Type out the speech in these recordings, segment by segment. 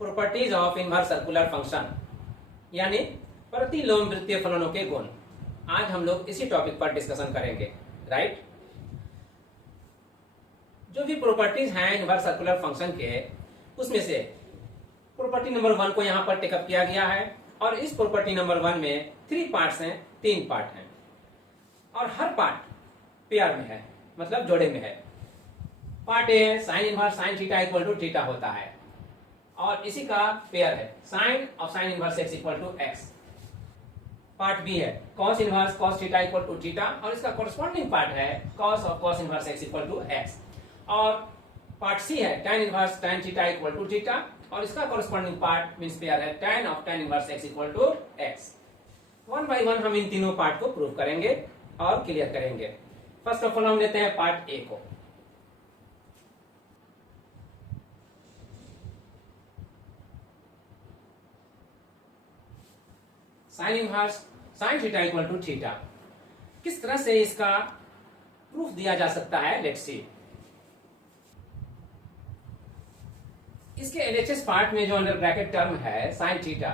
Properties of inverse circular function यानी प्रतिलोम वृत्तीय फलनों के गुण। आज हम लोग इसी टॉपिक पर डिस्कशन करेंगे, राइट। जो भी प्रॉपर्टीज हैं इनवर्स सर्कुलर फंक्शन के, उसमें से प्रॉपर्टी नंबर 1 को यहाँ पर टेकअप किया गया है और इस प्रॉपर्टी नंबर 1 में 3 पार्ट्स हैं, 3 पार्ट हैं और हर पार्ट पेयर में है, मतलब जोड़े में है। पार्ट ए है sine inverse sine theta equal to theta होता है और इसी का पेयर है sine of sine inverse x equal to x. Part B है cos inverse cos theta equal to theta और इसका कॉरस्पॉन्डिंग पार्ट है cos of cos inverse x equal to x. और पार्ट सी है tan inverse tan theta equal to theta और इसका corresponding part means pair है tan of tan inverse x equal to x। One by one हम इन तीनों part को prove करेंगे और क्लियर करेंगे। फर्स्ट ऑफ ऑल हम लेते हैं पार्ट ए को। Sine inverse sine theta equal to theta, किस तरह से इसका प्रूफ दिया जा सकता है, लेट्स सी। इसके एलएचएस पार्ट में जो अंडर ब्रैकेट टर्म है साइन थीटा,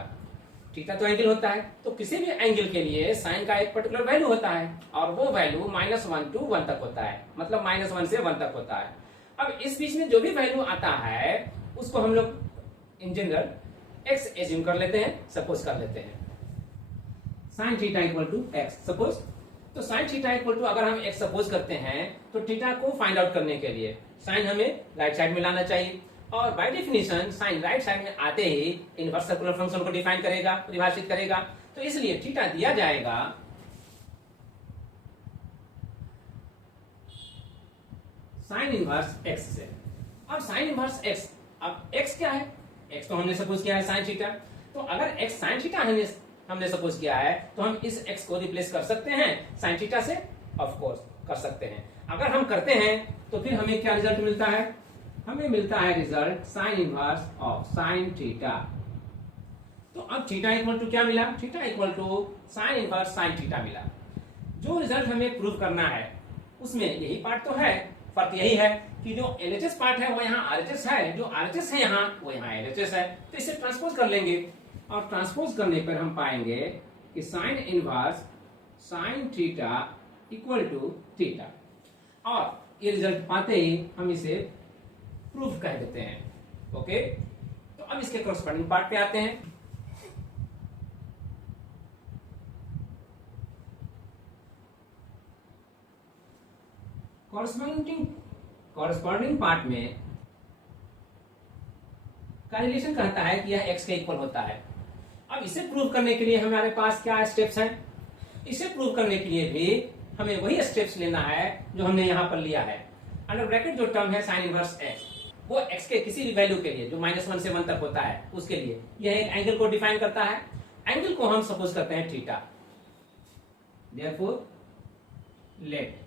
थीटा तो एंगल होता है, तो किसी भी एंगल के लिए साइन का एक पर्टिकुलर वैल्यू होता है और वो वैल्यू -1 to 1 तक होता है, मतलब -1 से 1 तक होता है। अब इस बीच में जो भी वैल्यू आता है उसको हम लोग इन जनरल एक्स एज्यूम कर लेते हैं, सपोज कर लेते हैं sine theta equal to x suppose. तो साइन थीटा इक्वल टू अगर हम एक्स सपोज करते हैं तो थीटा को फाइंड आउट करने के लिए साइन हमें राइट साइड में लाना चाहिए और by definition sine right side में आते ही इनवर्स सर्कुलर फंक्शन को डिफाइन करेगा, परिभाषित करेगा। तो इसलिए थीटा दिया जाएगा साइन इनवर्स एक्स से। अब साइन इनवर्स एक्स, अब एक्स क्या है, एक्स तो हमने सपोज किया है साइन थीटा, तो अगर एक्स साइन थीटा हमने सपोज किया है तो हम इस x को रिप्लेस कर सकते हैं साइन थीटा से, ऑफ कोर्स कर सकते हैं। अगर हम करते हैं तो फिर हमें क्या रिजल्ट मिलता है, हमें मिलता है result sine inverse of sine theta. तो अब थीटा इक्वल टू क्या मिला, theta equal to sine inverse sine theta मिला। जो रिजल्ट हमें प्रूव करना है उसमें यही पार्ट तो है, फर्क यही है कि जो एलएचएस पार्ट है वो यहाँ आरएचएस है, जो आरएचएस है यहाँ वो यहाँ एलएचएस है। तो इसे ट्रांसपोज कर लेंगे और ट्रांसपोज करने पर हम पाएंगे कि sine inverse sine theta equal to theta और ये रिजल्ट पाते ही हम इसे प्रूफ कह देते हैं। ओके, तो अब इसके कॉरस्पॉन्डिंग पार्ट पे आते हैं। कॉरस्पॉन्डिंग पार्ट में का रिलेशन कहता है कि यह x के इक्वल होता है। अब इसे प्रूव करने के लिए हमारे पास क्या स्टेप्स हैं, इसे प्रूव करने के लिए भी हमें वही स्टेप्स लेना है जो हमने यहां पर लिया है। अंडर ब्रैकेट जो टर्म है साइन इनवर्स x, वो x के किसी भी वैल्यू के लिए जो -1 से 1 तक होता है उसके लिए यह एक एंगल को डिफाइन करता है। एंगल को हम सपोज करते हैं theta. Therefore let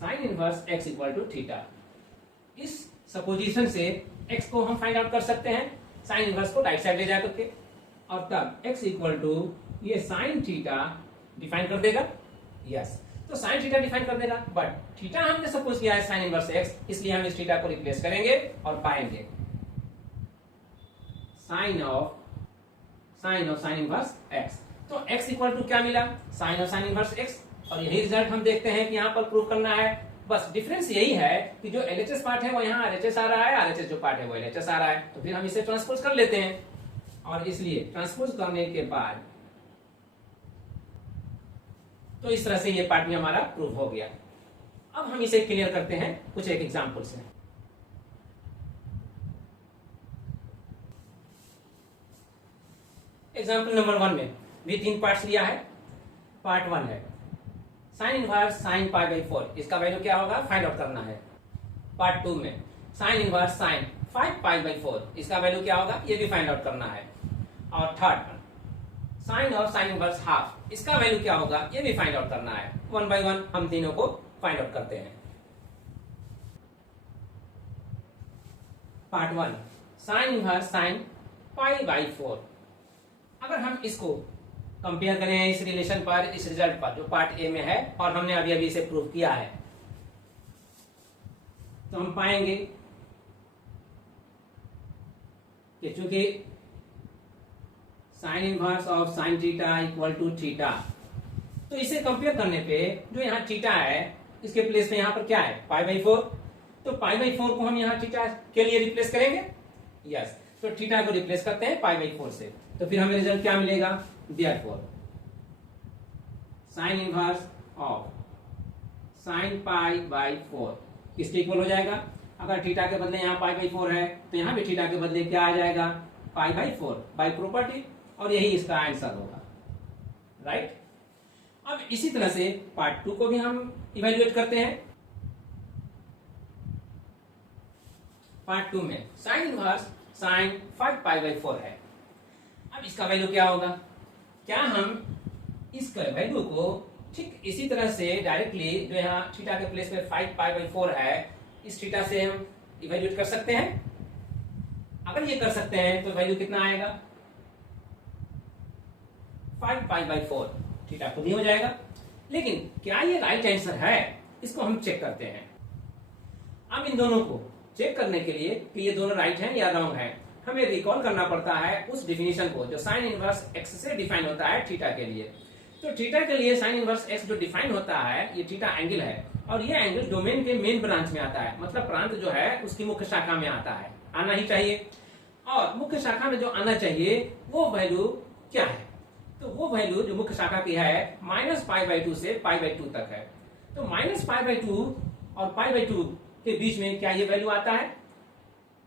sine inverse x equal to theta. इस सपोजिशन से x को हम फाइंड आउट कर सकते हैं, साइन इनवर्स को राइट साइड ले जा करके, और तब x इक्वल टू ये साइन थीटा डिफाइन कर देगा। यस, तो साइन थीटा डिफाइन कर देगा, बट थीटा हमने सपोज किया है साइन इनवर्स x, इसलिए हम इस थीटा को रिप्लेस करेंगे और पाएंगे sine of sine inverse x। तो x इक्वल टू क्या मिला, sine of sine inverse x, और यही रिजल्ट हम देखते हैं कि यहाँ पर प्रूव करना है। बस डिफरेंस यही है कि जो एलएचएस पार्ट है वो यहाँ आरएचएस आ रहा है, आरएचएस जो पार्ट है वो एलएचएस आ रहा है। तो फिर हम इसे ट्रांसपोज कर लेते हैं और इसलिए ट्रांसपोज करने के बाद तो इस तरह से ये पार्ट भी हमारा प्रूव हो गया। अब हम इसे क्लियर करते हैं कुछ एक एग्जांपल से। एग्जांपल नंबर 1 में भी 3 पार्ट्स लिया है। पार्ट 1 है sine inverse sine pi by 4, इसका वैल्यू क्या होगा फाइंड आउट करना है। पार्ट 2 में sine inverse sign 5 pi by 4, इसका वैल्यू क्या होगा ये भी फाइंड आउट करना है। और थर्ड साइन और साइन इनवर्स हाफ, इसका वैल्यू क्या होगा ये भी फाइंड आउट करना है। 1 बाय 1 हम तीनों को फाइंड आउट करते हैं। Part 1 sign inverse sine pi by 4, अगर हम इसको कंपेयर करें इस रिलेशन पर, इस रिजल्ट पर जो पार्ट ए में है और हमने अभी अभी इसे प्रूव किया है, तो हम पाएंगे कि चूंकि sine inverse of sine theta equal to theta, तो इसे कंपेयर करने पे जो यहाँ थीटा है इसके प्लेस में यहाँ पर क्या है π/4, तो π/4 को हम यहाँ थीटा के लिए रिप्लेस करेंगे। यस, तो थीटा को रिप्लेस करते हैं π/4 से, तो फिर हमें रिजल्ट क्या मिलेगा, therefore sine inverse of sine π/4 किसके इक्वल हो जाएगा, अगर थीटा के बदले यहाँ π/4 है तो यहाँ भी थीटा के बदले क्या आ जाएगा π/4 बाय प्रॉपर्टी, और यही इसका आंसर होगा। राइट, अब इसी तरह से पार्ट 2 को भी हम इवेल्युएट करते हैं। पार्ट 2 में साइन इनवर्स साइन 5π/4 है। अब इसका वैल्यू क्या होगा, क्या हम इसका वैल्यू को ठीक इसी तरह से डायरेक्टली जो यहाँ थीटा के प्लेस में 5π/4 है इस थीटा से हम इवेल्युएट कर सकते हैं? अगर ये कर सकते हैं तो वैल्यू कितना आएगा, 5π/4 थीटा खुद ही हो जाएगा। लेकिन क्या ये राइट आंसर है, इसको हम चेक करते हैं। अब इन दोनों को चेक करने के लिए कि ये दोनों राइट हैं या रॉन्ग हैं, हमें रिकॉल करना पड़ता है उस डिफिनेशन को जो साइन इनवर्स एक्स से डिफाइन होता है थीटा के लिए। तो थीटा के लिए साइन इनवर्स एक्स जो डिफाइन होता है, ये थीटा एंगल है, और ये एंगल डोमेन के मेन ब्रांच में आता है, मतलब प्रांत जो है उसकी मुख्य शाखा में आता है, आना ही चाहिए। और मुख्य शाखा में जो आना चाहिए वो वैल्यू क्या है, तो वो वैल्यू जो मुख्य शाखा की है -π/2 से π/2 तक है। तो -π/2 और π/2 के बीच में क्या ये वैल्यू आता है,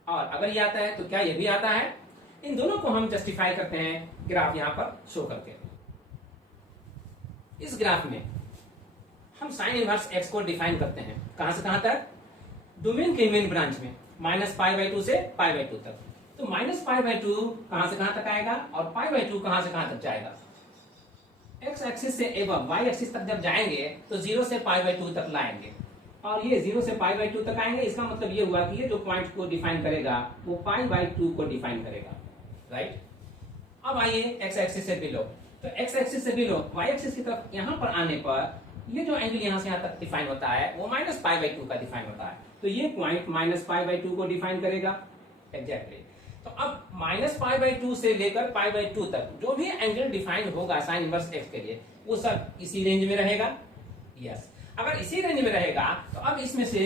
और अगर ये आता है तो क्या ये भी आता है। इन दोनों को हम जस्टिफाई करते हैं ग्राफ यहाँ पर शो करके। इस ग्राफ में हम साइन इनवर्स एक्स को डिफाइन करते हैं, कहां से कहां तक, डोमेन के मेन ब्रांच में -π/2 से π/2 तक। तो -π/2 कहां से कहां तक आएगा और π/2 कहां से कहां तक जाएगा। एक्स एक्सिस से एवं वाई एक्सिस तक जब जाएंगे तो 0 से π/2 तक लाएंगे, और ये 0 से π/2 तक आएंगे। इसका मतलब ये हुआ कि ये जो पॉइंट को डिफाइन करेगा वो π/2 को डिफाइन करेगा। राइट, अब आइए एक्स एक्सिस से बिलो, तो एक्स एक्सिस से बिलो वाई एक्सिस की तरफ यहाँ पर आने पर ये जो एंगल यहाँ से यहाँ तक डिफाइन होता है वो -π/2 का डिफाइन होता है। तो ये पॉइंट -π/2 को डिफाइन करेगा एग्जैक्टली। तो अब -π/2 से लेकर π/2 तक जो भी एंगल डिफाइन होगा साइन इनवर्स एक्स के लिए वो सब इसी रेंज में रहेगा। यस, अगर इसी रेंज में रहेगा तो अब इसमें से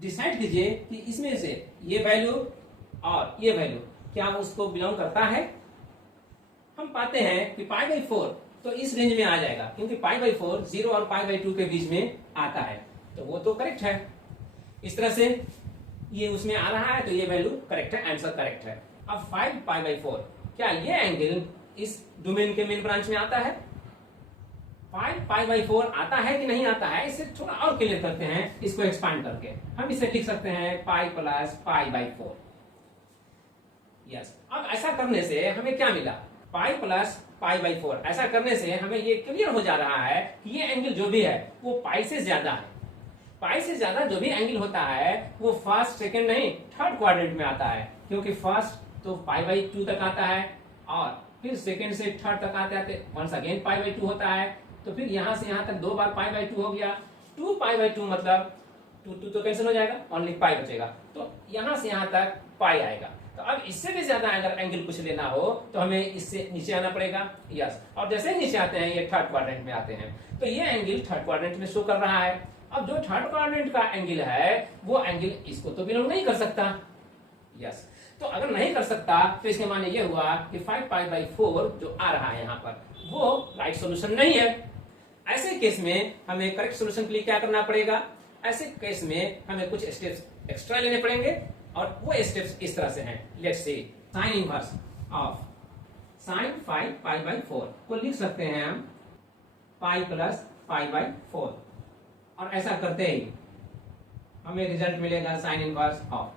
डिसाइड कीजिए कि इसमें से ये वैल्यू और ये वैल्यू क्या उसको बिलोंग करता है। हम पाते हैं कि π/4 तो इस रेंज में आ जाएगा, क्योंकि π/4 0 और π/2 के बीच में आता है, तो वो तो करेक्ट है। इस तरह से ये उसमें आ रहा है तो ये वैल्यू करेक्ट है, आंसर करेक्ट है। अब 5π/4 क्या ये एंगल इस डोमेन के मेन ब्रांच में आता है, 5π/4 आता है कि नहीं आता है, इसे थोड़ा और क्लियर करते हैं। इसको एक्सपांड करके हम इसे लिख सकते हैं π + π/4। यस, अब ऐसा करने से हमें क्या मिला, π + π/4। ऐसा करने से हमें ये क्लियर हो जा रहा है कि ये एंगल जो भी है वो पाई से ज्यादा है। पाई से ज्यादा जो भी एंगल होता है वो फर्स्ट सेकंड नहीं थर्ड क्वाड्रेंट में आता है, क्योंकि फर्स्ट तो π/2 तक आता है और फिर सेकंड से थर्ड तक आते आते वंस अगेन π/2 होता है। तो फिर यहाँ से यहाँ तक 2 बार π/2 हो गया, 2π/2 मतलब 2 तो कैंसिल हो जाएगा, ओनली पाई बचेगा। तो यहाँ से यहाँ तक पाई आएगा। तो अब इससे भी ज्यादा अगर एंगल कुछ लेना हो तो हमें इससे नीचे आना पड़ेगा। यस, और जैसे ही नीचे आते हैं ये थर्ड क्वाड्रेंट में आते हैं, तो ये एंगल थर्ड क्वाड्रेंट में शो कर रहा है। अब जो थर्ड क्वाड्रेंट का एंगल है वो एंगल इसको तो बिलोंग नहीं कर सकता। यस, तो अगर नहीं कर सकता तो इसके माने ये हुआ कि 5π/4 जो आ रहा है यहाँ पर वो राइट सॉल्यूशन नहीं है। ऐसे केस में हमें करेक्ट सॉल्यूशन के लिए क्या करना पड़ेगा, ऐसे केस में हमें कुछ स्टेप्स एक्स्ट्रा लेने पड़ेंगे, और वो स्टेप्स इस तरह से हैं। Let's see, sine inverse of sine 5π/4 को लिख सकते हैं हम π + π/4, और ऐसा करते ही हमें रिजल्ट मिलेगा sine inverse of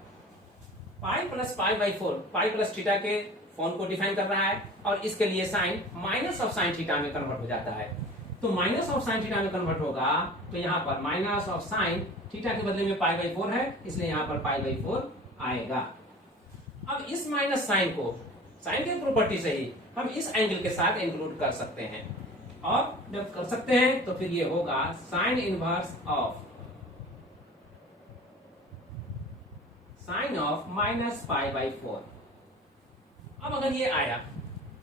π + π/4। Pi plus theta के फॉर्म को डिफाइन कर रहा है, और इसके लिए sine minus of sine theta में कन्वर्ट हो जाता है। तो माइनस ऑफ साइन थीटा में कन्वर्ट होगा तो यहाँ पर माइनस ऑफ साइन थीटा के बदले में π/4 है, इसलिए यहाँ पर π/4 आएगा। अब इस माइनस साइन को साइन की प्रॉपर्टी से ही हम इस एंगल के साथ इंक्लूड कर सकते हैं, और जब कर सकते हैं तो फिर ये होगा sign inverse of sign of minus pi by 4। अब अगर ये आया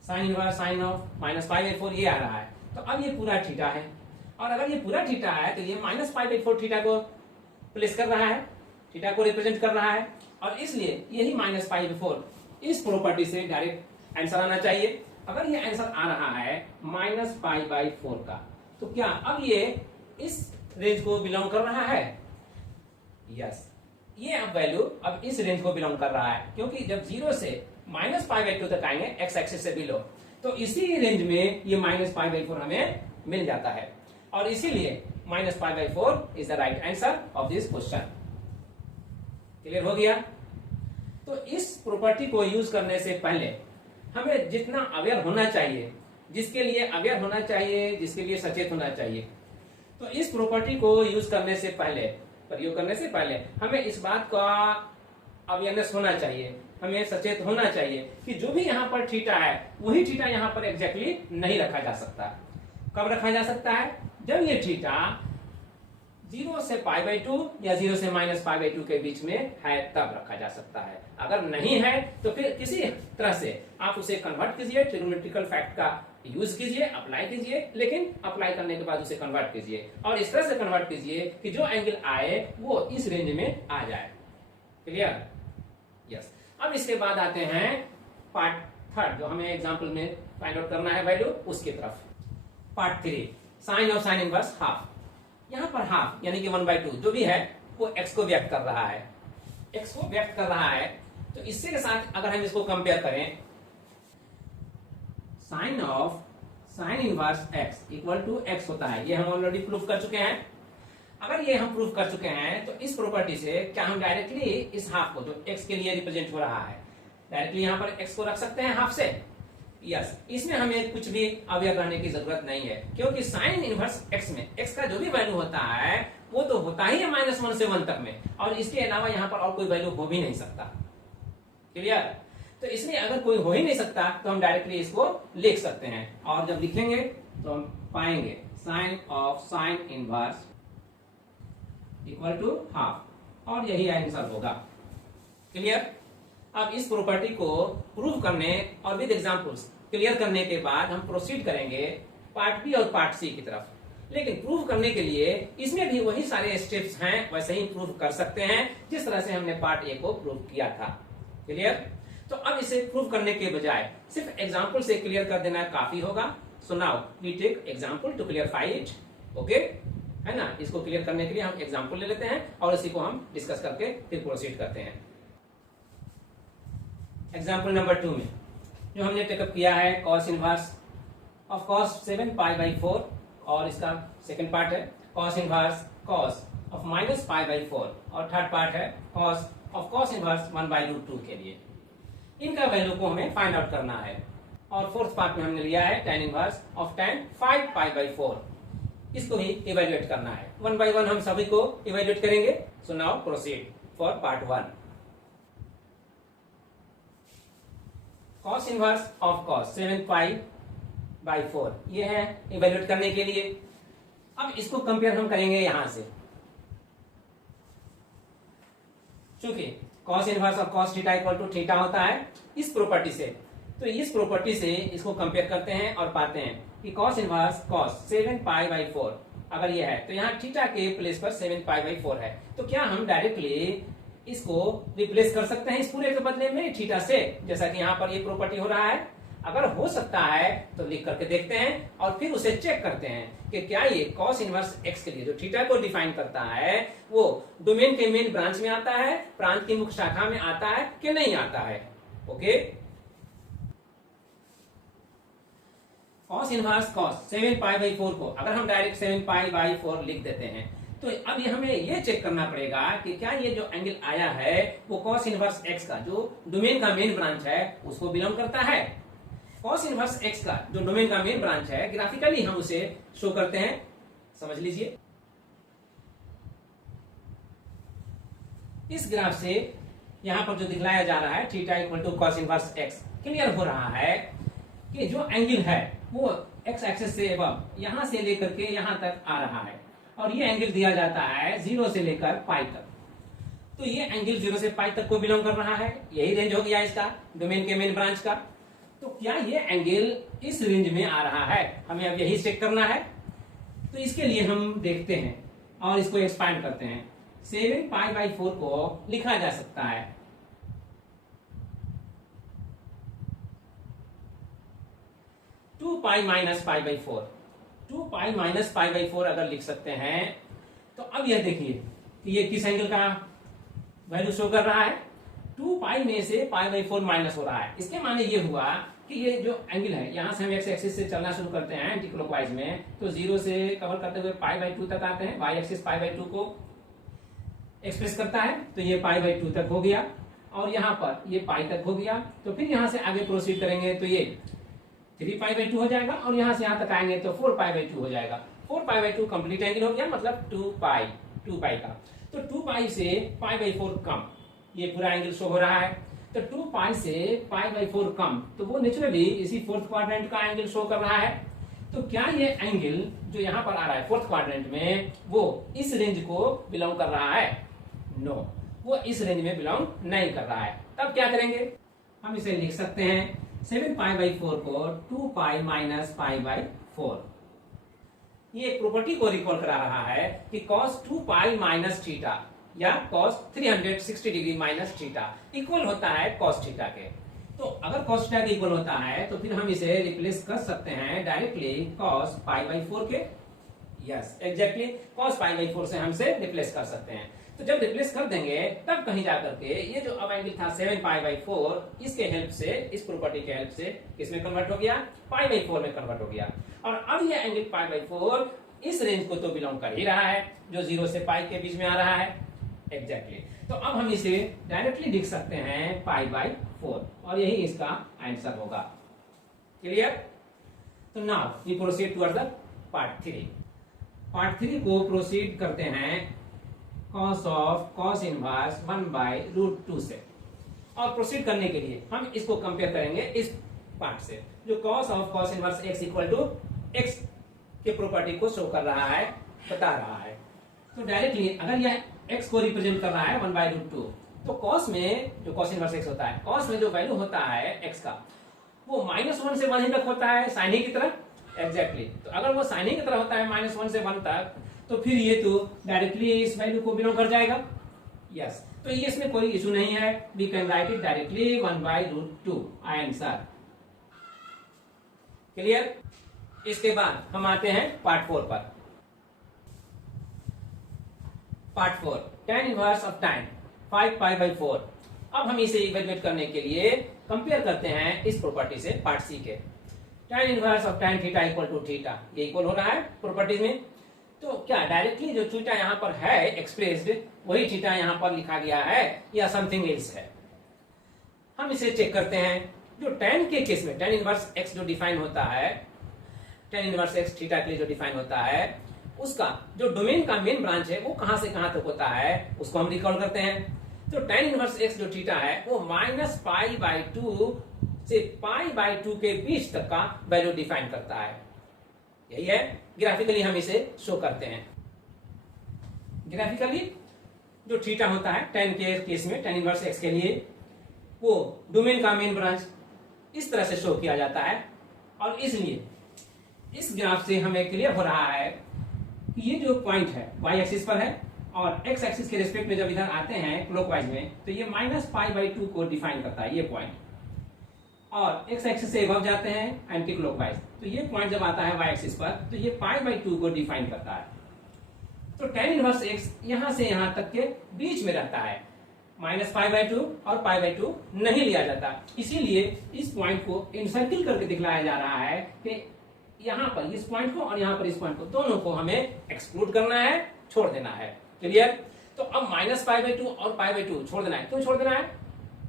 sign inverse sign of minus pi by 4 ये आ रहा है, तो अब ये पूरा थीटा है, और अगर ये पूरा थीटा है तो ये माइनस पाई बाई 4 थीटा को प्लेस कर रहा है, थीटा को रिप्रेजेंट कर रहा है, और इसलिए यही माइनस पाई बाई 4 इस प्रॉपर्टी से डायरेक्ट आंसर आना चाहिए। अगर ये आंसर आ रहा है माइनस पाई बाई 4 का, तो क्या अब ये इस रेंज को बिलोंग कर रहा है? यस, ये अब वैल्यू अब इस रेंज को बिलोंग कर रहा है, क्योंकि जब 0 से माइनस पाई बाई 2 तक आएंगे एक्स एक्सिस से बिलो, तो इसी रेंज में ये माइनस पाई बाई 4 हमें मिल जाता है, और इसीलिए minus pi by 4 is the right answer of this question. Clear हो गया? तो इस प्रॉपर्टी को यूज करने से पहले हमें जितना अवेयर होना चाहिए, जिसके लिए अवेयर होना चाहिए, जिसके लिए सचेत होना चाहिए, तो इस प्रॉपर्टी को यूज करने से पहले, प्रयोग करने से पहले हमें इस बात का अवेयरनेस होना चाहिए, हमें सचेत होना चाहिए कि जो भी यहाँ पर थीटा है वही थीटा यहाँ पर एग्जैक्टली नहीं रखा जा सकता। कब रखा जा सकता है? जब ये थीटा 0 से पाई बाई 2 या 0 से माइनस पाई बाई 2 के बीच में है, तब रखा जा सकता है। अगर नहीं है तो फिर किसी तरह से आप उसे कन्वर्ट कीजिए, ट्रिग्नोमेट्रिकल फैक्ट का यूज कीजिए, अप्लाई कीजिए, लेकिन अप्लाई करने के बाद उसे कन्वर्ट कीजिए, और इस तरह से कन्वर्ट कीजिए कि जो एंगल आए वो इस रेंज में आ जाए। क्लियर? यस। अब इसके बाद आते हैं पार्ट थर्ड, जो हमें एग्जाम्पल में फाइंड आउट करना है वैल्यू, उसकी तरफ। Part 3, sine of sine inverse half. यहाँ पर हाफ यानी कि 1/2 जो भी है वो x को व्यक्त कर रहा है, x को व्यक्त कर रहा है। तो इससे के साथ अगर हम इसको कंपेयर करें, sine of sine inverse x equal to x होता है, ये हम ऑलरेडी प्रूफ कर चुके हैं। अगर ये हम प्रूफ कर चुके हैं तो इस प्रॉपर्टी से क्या हम डायरेक्टली इस हाफ को, जो x के लिए रिप्रेजेंट हो रहा है, डायरेक्टली यहाँ पर x को रख सकते हैं हाफ से? यस, इसमें हमें कुछ भी अवेयर रहने की जरूरत नहीं है, क्योंकि साइन इनवर्स x में x का जो भी वैल्यू होता है वो तो होता ही है -1 से 1 तक में, और इसके अलावा यहाँ पर और कोई वैल्यू हो भी नहीं सकता। क्लियर? तो इसलिए अगर कोई हो ही नहीं सकता तो हम डायरेक्टली इसको लिख सकते हैं, और जब लिखेंगे तो हम पाएंगे sine of sine inverse equal to half, और यही आंसर होगा। क्लियर? अब इस प्रॉपर्टी को प्रूव करने और विद एग्जांपल्स क्लियर करने के बाद हम प्रोसीड करेंगे पार्ट बी और पार्ट सी की तरफ। लेकिन प्रूव करने के लिए इसमें भी वही सारे स्टेप्स हैं, वैसे ही प्रूव कर सकते हैं जिस तरह से हमने पार्ट ए को प्रूव किया था। क्लियर? तो अब इसे प्रूव करने के बजाय सिर्फ एग्जाम्पल से क्लियर कर देना काफी होगा। So now we take example to clarify it. Okay, है ना? इसको क्लियर करने के लिए हम एग्जाम्पल ले लेते हैं और इसी को हम डिस्कस करके फिर प्रोसीड करते हैं। एग्जाम्पल नंबर 2 में जो हमने टेकअप किया है cos inverse of cos 7 pi by 4, और इसका सेकंड पार्ट है cos inverse cos of minus pi by 4, और थर्ड पार्ट है कॉस ऑफ कॉस इनवर्स 1/√2 के लिए। इनका वैल्यू को हमें फाइंड आउट करना है। और फोर्थ पार्ट में हमने लिया है tan inverse of tan 5 pi by 4, इसको ही इवेल्युएट करना है। 1 by 1 हम सभी को इवेल्युएट करेंगे। So now proceed for part 1। cos inverse of cos 7 pi by 4 ये है इवेल्युएट करने के लिए। अब इसको कंपेयर हम करेंगे यहां से, चूंकि cos inverse of cos theta equal to theta होता है इस प्रॉपर्टी से, तो इस प्रॉपर्टी से इसको कंपेयर करते हैं और पाते हैं कि cos inverse cos 7 pi by 4 अगर ये है तो यहाँ थीटा के प्लेस पर 7 पाई बाई 4 है, तो क्या हम डायरेक्टली इसको रिप्लेस कर सकते हैं इस पूरे के बदले में थीटा से, जैसा कि यहाँ पर ये प्रॉपर्टी हो रहा है? अगर हो सकता है तो लिख करके देखते हैं और फिर उसे चेक करते हैं कि क्या ये cos इनवर्स x के लिए जो थीटा को डिफाइन करता है वो डोमेन के मेन ब्रांच में आता है, प्रांत की मुख्य शाखा में आता है कि नहीं आता है। Okay, cos inverse cos 7 pi by 4 को अगर हम डायरेक्ट 7 पाई बाई 4 लिख देते हैं तो अब ये हमें ये चेक करना पड़ेगा कि क्या ये जो एंगल आया है वो cos इनवर्स x का जो डोमेन का मेन ब्रांच है उसको बिलोंग करता है। cos इनवर्स x का जो डोमेन का मेन ब्रांच है ग्राफिकली हम उसे शो करते हैं, समझ लीजिए। इस ग्राफ से यहां पर जो दिखलाया जा रहा है theta equal to cos inverse x, clear हो रहा है कि जो एंगल है वो x एक्सिस से एबव यहां से लेकर के यहां तक आ रहा है, और ये एंगल दिया जाता है 0 से लेकर पाई तक। तो ये एंगल 0 से पाई तक को बिलोंग कर रहा है, यही रेंज हो गया इसका डोमेन के मेन ब्रांच का। तो क्या ये एंगल इस रेंज में आ रहा है, हमें अब यही चेक करना है। तो इसके लिए हम देखते हैं और इसको एक्सपांड करते हैं। 7 पाई बाई 4 को लिखा जा सकता है 2 pi minus pi by 4। 2 pi minus pi by 4 अगर लिख सकते हैं तो अब यह देखिए कि ये किस एंगल का वैल्यू शो कर रहा है। 2 पाई में से पाई बाई 4 माइनस हो रहा है। इसके माने ये हुआ कि ये जो एंगल है, यहां से हम एक्स एक्सिस से चलना शुरू करते हैं एंटी क्लॉकवाइज में, तो 0 से कवर करते हुए पाई बाई 2 तक आते हैं। वाई एक्सिस पाई बाई 2 को एक्सप्रेस करता है, तो ये पाई बाई 2 तक हो गया और यहाँ पर ये पाई तक हो गया। तो फिर यहाँ से आगे प्रोसीड करेंगे तो ये 3 पाई बाई 2 हो जाएगा और यहाँ से यहाँ तक आएंगे तो 4 पाई बाई 2 हो जाएगा। 4 पाई बाई 2 कंप्लीट एंगल हो गया, मतलब 2 पाई का। तो 2 पाई से पाई बाई 4 कम, ये पूरा एंगल शो हो रहा है। तो 2 पाई से पाई बाई 4 कम, तो वो नेचुरली इसी फोर्थ क्वाड्रेंट का एंगल शो कर रहा है। तो क्या ये एंगल जो यहाँ पर आ रहा है फोर्थ क्वाड्रेंट में, वो इस रेंज को बिलोंग कर रहा है? नो, वो इस रेंज में बिलोंग नहीं कर रहा है। तब क्या करेंगे, हम इसे लिख सकते हैं 7 पाई बाई 4 को 2 पाई माइनस पाई बाई 4। ये एक प्रॉपर्टी को रिकॉल करा रहा है कि cos 2 पाई माइनस थीटा या cos 360 degree minus theta equal होता है cos थीटा के। तो अगर cos थीटा के इक्वल होता है तो फिर हम इसे रिप्लेस कर सकते हैं डायरेक्टली cos पाई बाई 4 के। Yes exactly, cos pi by 4 से हम इसे रिप्लेस कर सकते हैं। तो जब रिप्लेस कर देंगे तब कहीं जाकर के ये जो अब एंगल था 7 पाई बाई 4, इसके हेल्प से, इस प्रॉपर्टी के हेल्प से किसमें कन्वर्ट हो गया? पाई बाई 4 में कन्वर्ट हो गया। और अब ये एंगल पाई बाई 4 इस रेंज को तो बिलोंग कर ही रहा है जो 0 से पाई के बीच में आ रहा है। एग्जैक्टली, तो अब हम इसे डायरेक्टली लिख सकते हैं पाई बाई 4 और यही इसका आंसर होगा। क्लियर? तो now we proceed toward the part 3। Part 3 को प्रोसीड करते हैं cos of cos inverse 1 by root 2 से। और प्रोसीड करने के लिए हम इसको कंपेयर करेंगे इस पार्ट से, जो cos of cos inverse x equal to x के प्रॉपर्टी को शो कर रहा है, बता रहा है। तो डायरेक्टली अगर यह x को रिप्रेजेंट कर रहा है 1 बाई रूट 2, तो cos में जो cos इनवर्स x होता है, cos में जो वैल्यू होता है x का, वो -1 से 1 ही तक होता है साइन की तरह। एग्जैक्टली, तो अगर वो साइन की तरह होता है -1 से 1 तक, तो फिर ये तो डायरेक्टली इस वैल्यू को बिलोंग कर जाएगा। यस, तो ये इसमें कोई इशू नहीं है, we can write it directly 1 by root 2 answer. Clear? इसके बाद हम आते हैं पार्ट 4 पर। Part 4 tan inverse of tan 5 pi by 4। अब हम इसे इवेलुएट करने के लिए कंपेयर करते हैं इस प्रॉपर्टी से, पार्ट सी के। tan inverse of tan theta equal to theta, ये इक्वल हो रहा है प्रॉपर्टीज में। तो क्या डायरेक्टली जो थीटा यहाँ पर है एक्सप्रेस्ड, वही थीटा यहाँ पर लिखा गया है या समथिंग एल्स है? हम इसे चेक करते हैं। जो tan के केस में tan इनवर्स x जो डिफाइन होता है, tan इनवर्स x थीटा के लिए जो डिफाइन होता है, उसका जो डोमेन का मेन ब्रांच है वो कहां से कहां तक होता है, उसको हम रिकॉल करते हैं। तो tan इनवर्स x जो थीटा है वो माइनस पाई बाई 2 से पाई बाई 2 के बीच तक का वैल्यू डिफाइन करता है। यही है, ग्राफिकली हम इसे शो करते हैं। ग्राफिकली जो थीटा होता है tan के केस में, tan इनवर्स x के लिए, वो डोमेन का मेन ब्रांच इस तरह से शो किया जाता है। और इसलिए इस ग्राफ से हमें क्लियर हो रहा है कि ये जो पॉइंट है y एक्सिस पर है और x एक्सिस के रिस्पेक्ट में जब इधर आते हैं क्लॉकवाइज में, तो ये माइनस पाई बाई 2 को डिफाइन करता है ये पॉइंट। और x एक्सिस से एबव जाते हैं एंटी क्लॉकवाइज, तो ये पॉइंट जब आता है y एक्सिस पर, तो ये पाई बाई 2 को डिफाइन करता है। तो tan इनवर्स x यहां से यहां तक के बीच में रहता है, माइनस पाई बाई 2 और पाई बाई 2 नहीं लिया जाता। इसीलिए इस पॉइंट को इनसर्किल करके दिखलाया जा रहा है कि यहाँ पर इस पॉइंट को और यहाँ पर इस पॉइंट को, दोनों को हमें एक्सक्लूड करना है, छोड़ देना है। क्लियर? तो अब माइनस पाई बाई 2 और पाई बाई 2 छोड़ देना है। क्यों छोड़ देना है?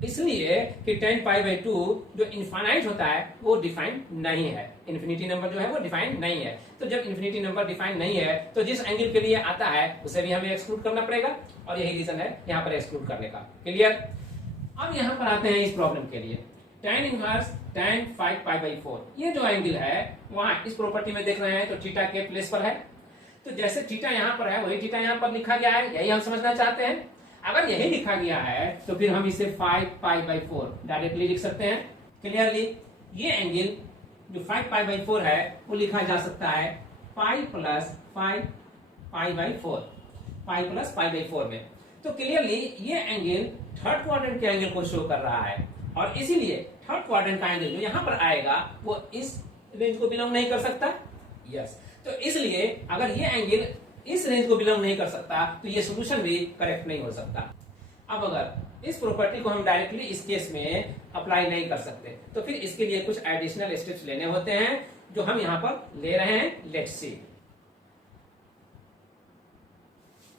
इसलिए कि tan पाई बाई 2 जो इनफाइनाइट होता है वो डिफाइन नहीं है, इन्फिनिटी नंबर जो है वो डिफाइन नहीं है। तो जब इन्फिनिटी नंबर डिफाइन नहीं है तो जिस एंगल के लिए आता है उसे भी हमें एक्सक्लूड करना पड़ेगा, और यही रीजन है यहाँ पर एक्सक्लूड करने का। क्लियर? अब यहाँ पर आते हैं इस प्रॉब्लम के लिए। tan inverse tan 5 pi by 4, ये जो एंगल है वहां इस प्रॉपर्टी में देख रहे हैं तो थीटा के प्लेस पर है। तो जैसे थीटा यहाँ पर है वही थीटा यहाँ पर लिखा गया है, यही हम समझना चाहते हैं। अगर यही लिखा गया है तो फिर हम इसे 5π/4 डायरेक्टली लिख सकते हैं। क्लियरली ये एंगल जो 5π/4 है वो लिखा जा सकता है पाई प्लस 5π/4, पाई प्लस π/4 में। तो क्लियरली ये एंगल थर्ड क्वाड्रेंट के एंगल को शो कर रहा है, और इसीलिए थर्ड क्वाड्रेंट का एंगल जो यहां पर आएगा वो इस रेंज को बिलोंग नहीं कर सकता। यस, तो इसलिए अगर ये एंगल इस रेंज को बिलोंग नहीं कर सकता तो ये सोल्यूशन भी करेक्ट नहीं हो सकता। अब अगर इस प्रॉपर्टी को हम डायरेक्टली इस केस में अप्लाई नहीं कर सकते तो फिर इसके लिए कुछ एडिशनल स्टेप्स लेने होते हैं जो हम यहां पर ले रहे हैं। Let's C.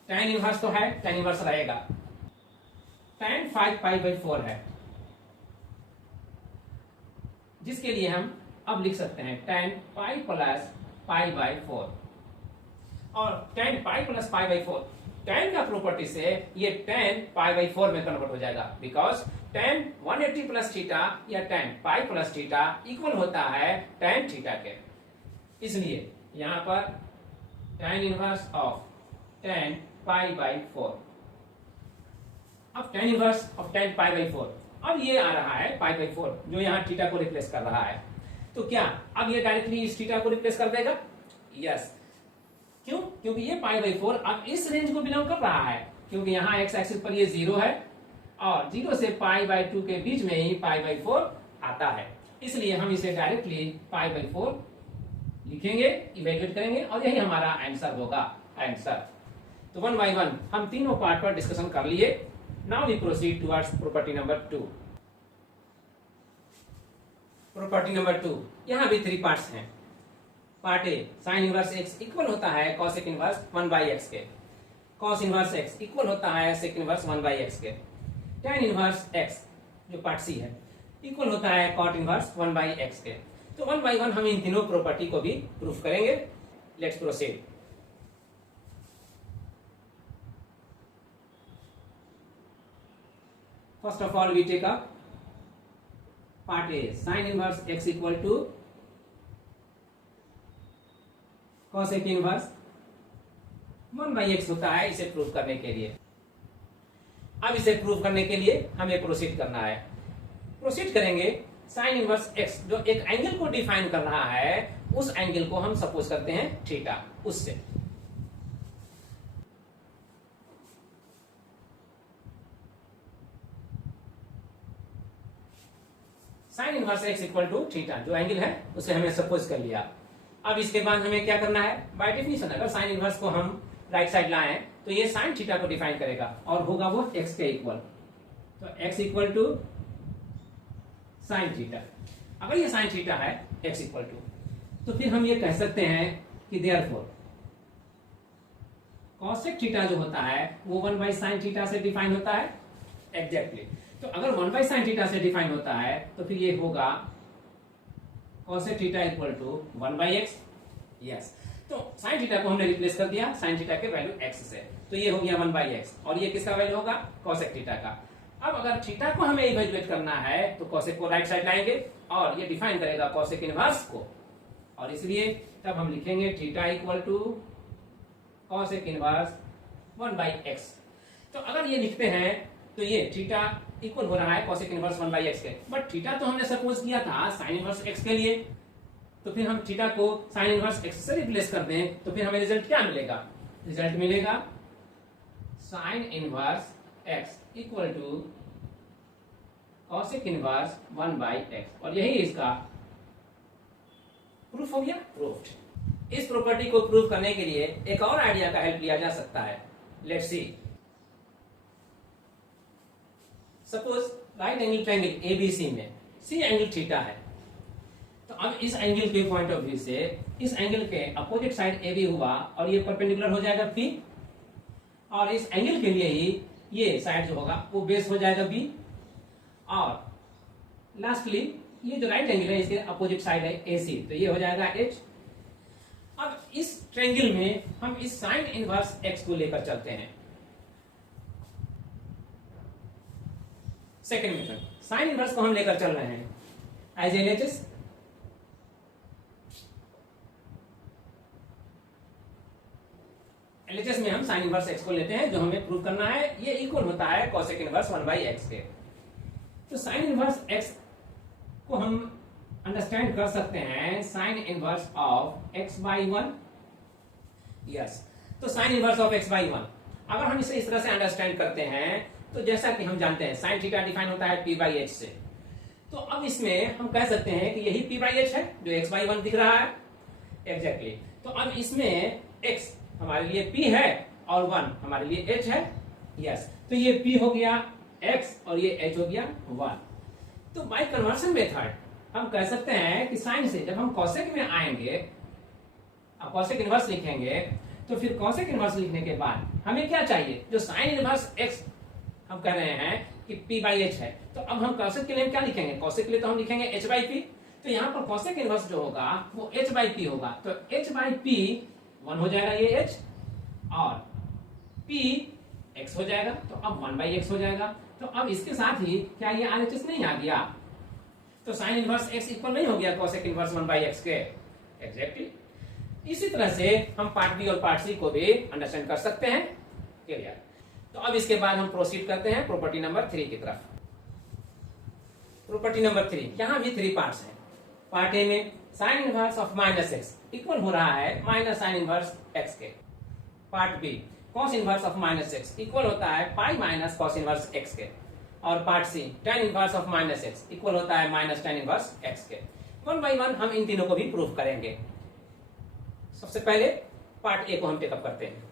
tan इनवर्स तो है, tan इनवर्स रहेगा। tan 5π/4 है, जिसके लिए हम अब लिख सकते हैं tan पाई प्लस π/4, और tan पाई प्लस π/4 tan का प्रॉपर्टी से ये tan π/4 में कन्वर्ट हो जाएगा, बिकॉज tan 180 प्लस थीटा या tan पाई प्लस थीटा इक्वल होता है tan थीटा के। इसलिए यहां पर tan इनवर्स ऑफ tan π/4, अब tan इनवर्स ऑफ tan π/4, अब ये आ रहा है π/4 जो यहां थीटा को रिप्लेस कर रहा है। तो क्या अब ये डायरेक्टली इस थीटा को रिप्लेस कर देगा? यस। क्यों? क्योंकि ये π/4 अब इस रेंज को बिलोंग कर रहा है, क्योंकि यहाँ एक्स एक्सिस पर ये 0 है और 0 से π/2 के बीच में ही π/4 आता है। इसलिए हम इसे डायरेक्टली π/4 लिखेंगे, इवेल्युएट करेंगे, और यही हमारा आंसर होगा। आंसर तो 1 by 1 हम तीनों पार्ट पर डिस्कशन कर लिए। Now we proceed towards property number 2। Property number 2, यहां भी 3 पार्ट्स हैं। Part A, sine inverse x equal होता है कॉसेक इनवर्स 1/x के। कॉस इनवर्स x इक्वल होता है सेक इनवर्स 1/x के। tan इनवर्स x जो पार्ट सी है इक्वल होता है कॉट इनवर्स 1/x के। तो 1 by 1 हम इन तीनों प्रॉपर्टी को भी प्रूफ करेंगे। Let's proceed. First of all we take up part A, sine inverse x equal to cosec inverse 1/x होता है, इसे प्रूव करने के लिए। अब इसे प्रूव करने के लिए हमें प्रोसीड करना है। प्रोसीड करेंगे, साइन इनवर्स x जो एक एंगल को डिफाइन कर रहा है, उस एंगल को हम सपोज करते हैं थीटा, उससे। Sine inverse x equal to theta जो एंगल है उसे हमने सपोज कर लिया। अब इसके बाद हमें क्या करना है? बाय डेफिनेशन अगर साइन इनवर्स को हम राइट साइड लाएं तो ये साइन थीटा को डिफाइन करेगा और होगा वो x के इक्वल। तो x equal to sine theta. अगर ये साइन थीटा है x इक्वल टू, तो फिर हम ये कह सकते हैं कि देयरफॉर कॉसेक थीटा जो होता है वो 1/sin थीटा से डिफाइन होता है। एग्जैक्टली। तो अगर 1/sin थीटा से डिफाइन होता है तो फिर ये होगा cosec theta equal to 1/x। Yes, तो sin थीटा को हमने रिप्लेस कर दिया sin थीटा के वैल्यू x से, तो ये हो गया 1/x, और ये किसका वैल्यू होगा? cosec थीटा का। अब अगर थीटा को हमें इवेल्युएट करना है तो cosec को राइट साइड लाएंगे और ये डिफाइन करेगा cosec इनवर्स को, और इसलिए तब हम लिखेंगे theta equal to cosec inverse 1/x। तो अगर ये लिखते हैं तो ये थीटा इक्वल हो रहा है cosec इनवर्स 1/x के, बट थीटा तो हमने सपोज किया था sin इनवर्स x के लिए, तो फिर हम थीटा को sin इनवर्स x से रिप्लेस कर दें तो फिर हमें रिजल्ट क्या मिलेगा? रिजल्ट मिलेगा sin inverse x equal to cosec inverse 1/x, और यही इसका प्रूफ हो गया। प्रूफ्ड। इस प्रॉपर्टी को प्रूव करने के लिए एक और आइडिया का हेल्प लिया जा सकता है। Let's see. Suppose right angle triangle ABC में सी एंगल थीटा है, तो अब इस एंगल के पॉइंट ऑफ व्यू से इस एंगल के अपोजिट साइड ए बी हुआ और ये परपेंडिकुलर हो जाएगा पी, और इस एंगल के लिए ही ये साइड जो होगा वो बेस हो जाएगा बी, और लास्टली ये जो राइट एंगल है इसके अपोजिट साइड है ए सी, तो ये हो जाएगा एच। अब इस ट्रायंगल में हम इस साइन इनवर्स एक्स को लेकर चलते हैं। सेकेंड मेथड, साइन इनवर्स को हम लेकर चल रहे हैं एज एलएचएस। एलएचएस में हम साइन इनवर्स x को लेते हैं जो हमें प्रूव करना है, ये इक्वल होता है कोसेक इनवर्स 1/x के। तो साइन इनवर्स x को हम अंडरस्टैंड कर सकते हैं sine inverse of x/1। Yes, तो साइन इनवर्स ऑफ x/1 अगर हम इसे इस तरह से अंडरस्टैंड करते हैं तो जैसा कि हम जानते हैं साइन थीटा डिफाइन होता है p/h से, तो अब इसमें हम कह सकते हैं कि यही p/h है जो x/1 दिख रहा है एग्जैक्टली। तो अब इसमें x हमारे लिए p है और 1 हमारे लिए h है। यस, तो ये p हो गया x और ये h हो गया 1। तो बाय कन्वर्शन मेथड हम कह सकते हैं कि साइन से जब हम कोसेक में आएंगे, अब कोसेक इनवर्स लिखेंगे, तो फिर कोसेक इनवर्स लिखने के बाद हमें क्या चाहिए, जो साइन इनवर्स x हम कह रहे हैं कि p/h है, तो अब हम कोसेक के लिए क्या लिखेंगे, कोसेक के लिए तो हम लिखेंगे h/p। तो यहाँ पर कोसेक इनवर्स जो होगा वो h/p होगा, तो h/p 1 हो जाएगा ये h और p x हो जाएगा, तो अब 1/x हो जाएगा। तो अब इसके साथ ही क्या ये RHS नहीं आ गया, तो साइन इनवर्स x इक्वल नहीं हो गया कोसेक इनवर्स 1/x के एग्जैक्टली। इसी तरह से हम पार्ट बी और पार्ट सी को भी अंडरस्टैंड कर सकते हैं। क्लियर। तो अब इसके बाद हम प्रोसीड करते हैं प्रॉपर्टी नंबर 3 की तरफ। प्रॉपर्टी नंबर 3, यहां भी 3 पार्ट्स हैं। पार्ट ए में sine inverse of -x equal हो रहा है माइनस साइन इनवर्स x के। Part B cos inverse of -x equal होता है pi minus cos inverse x के। और part C tan inverse of -x equal होता है माइनस tan इनवर्स x के। 1 by 1 हम इन तीनों को भी प्रूव करेंगे। सबसे पहले पार्ट ए को हम टेकअप करते हैं।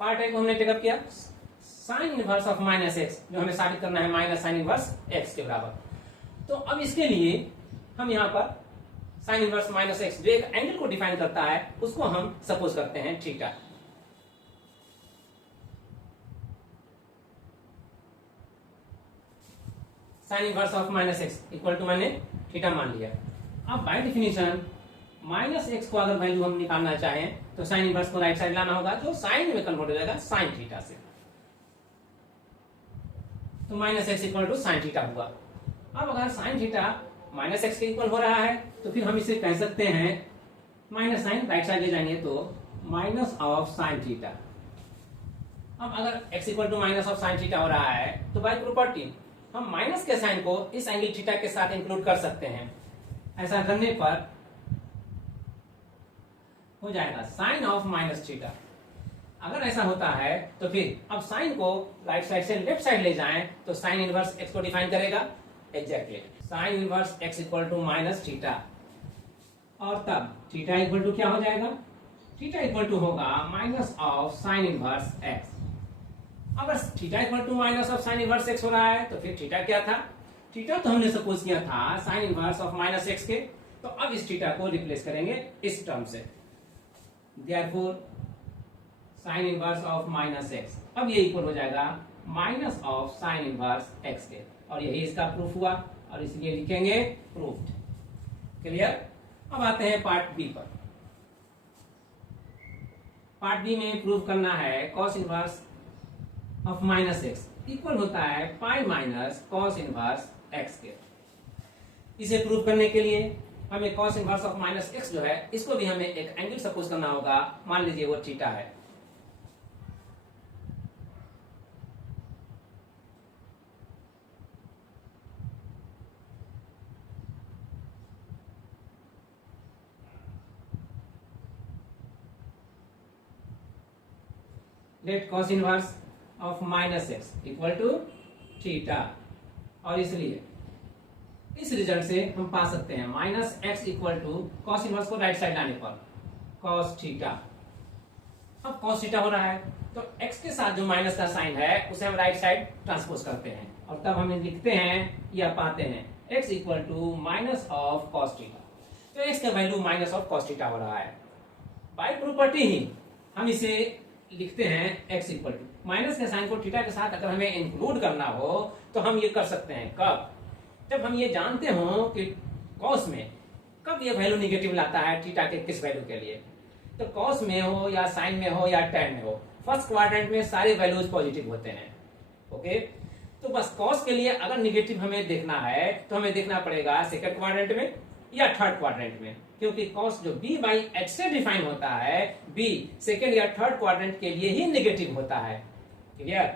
पार्ट ए को हमने टेकअप किया साइन इनवर्स ऑफ -x, जो हमें साबित करना है माइनस साइन इनवर्स x के बराबर। तो अब इसके लिए हम यहां पर साइन इनवर्स -x जो एक एंगल को डिफाइन करता है उसको हम सपोज करते हैं theta. Sine inverse of -x equal to मैंने थीटा मान लिया। अब बाय डेफिनेशन -x को अगर वैल्यू हम निकालना चाहें तो साइन इनवर्स को राइट साइड लाना होगा, जो साइन में कन्वर्ट हो जाएगा साइन थीटा से। तो -x equal to sine theta हुआ। अब अगर साइन थीटा -x के इक्वल हो रहा है तो फिर हम इसे कह सकते हैं माइनस साइन राइट साइड ले जाएंगे तो माइनस ऑफ साइन थीटा। अब अगर x equal to minus of sine theta हो रहा है तो बाय प्रॉपर्टी हम माइनस के साइन को इस एंगल थीटा के साथ इंक्लूड कर सकते हैं। ऐसा करने पर हो जाएगा साइन ऑफ माइनस थीटा। अगर ऐसा होता है तो फिर अब साइन को राइट साइड से लेफ्ट साइड ले जाएं तो साइन इनवर्स x को डिफाइन करेगा exactly sine inverse x equal to minus theta. और तब थीटा इक्वल टू क्या हो जाएगा, थीटा इक्वल टू होगा minus of sine inverse x। अगर theta equal to minus of sine inverse x हो रहा है तो फिर थीटा क्या था, थीटा तो हमने सपोज किया था sign inverse of minus x के। तो अब इस थीटा को रिप्लेस करेंगे इस टर्म से, therefore sine inverse of -x अब ये इक्वल हो जाएगा minus of sine inverse x के। और यही इसका प्रूफ हुआ और इसलिए लिखेंगे प्रूफ्ड। क्लियर। अब आते हैं पार्ट बी पर। पार्ट बी में प्रूव करना है cos inverse of -x equal होता है pi minus cos inverse x के। इसे प्रूव करने के लिए हमें कॉस इनवर्स ऑफ -x जो है इसको भी हमें एक एंगल सपोज करना होगा। मान लीजिए वो थीटा है। Let cos inverse of -x equal to theta. और इसलिए इस रिजल्ट से हम पा सकते हैं -x equal to cos inverse को राइट साइड लाने पर कॉस थीटा। अब कॉस थीटा हो रहा है तो x के साथ जो माइनस का साइन है उसे हम राइट साइड ट्रांसपोज करते हैं और तब हम लिखते हैं या पाते हैं x equal to minus of cos theta. तो x का value minus of cos theta हो रहा है। बाय प्रॉपर्टी ही हम इसे लिखते हैं x इक्वल टू माइनस के साइन को थीटा के साथ अगर हमें इंक्लूड करना हो तो हम ये कर सकते हैं कब, जब हम ये जानते हो कि कॉस में कब ये वैल्यू निगेटिव लाता है थीटा के किस वैल्यू के लिए। तो कॉस में हो या साइन में हो या टैन में हो, फर्स्ट क्वाड्रेंट में सारे वैल्यूज पॉजिटिव होते हैं। ओके, तो तो बस कॉस के लिए अगर निगेटिव हमें देखना है तो हमें देखना पड़ेगा सेकंड क्वाड्रेंट में या थर्ड क्वाड्रेंट में, क्योंकि कॉस जो b बाई एच से डिफाइन होता है, b सेकंड या थर्ड क्वाड्रेंट के लिए ही निगेटिव होता है। क्लियर?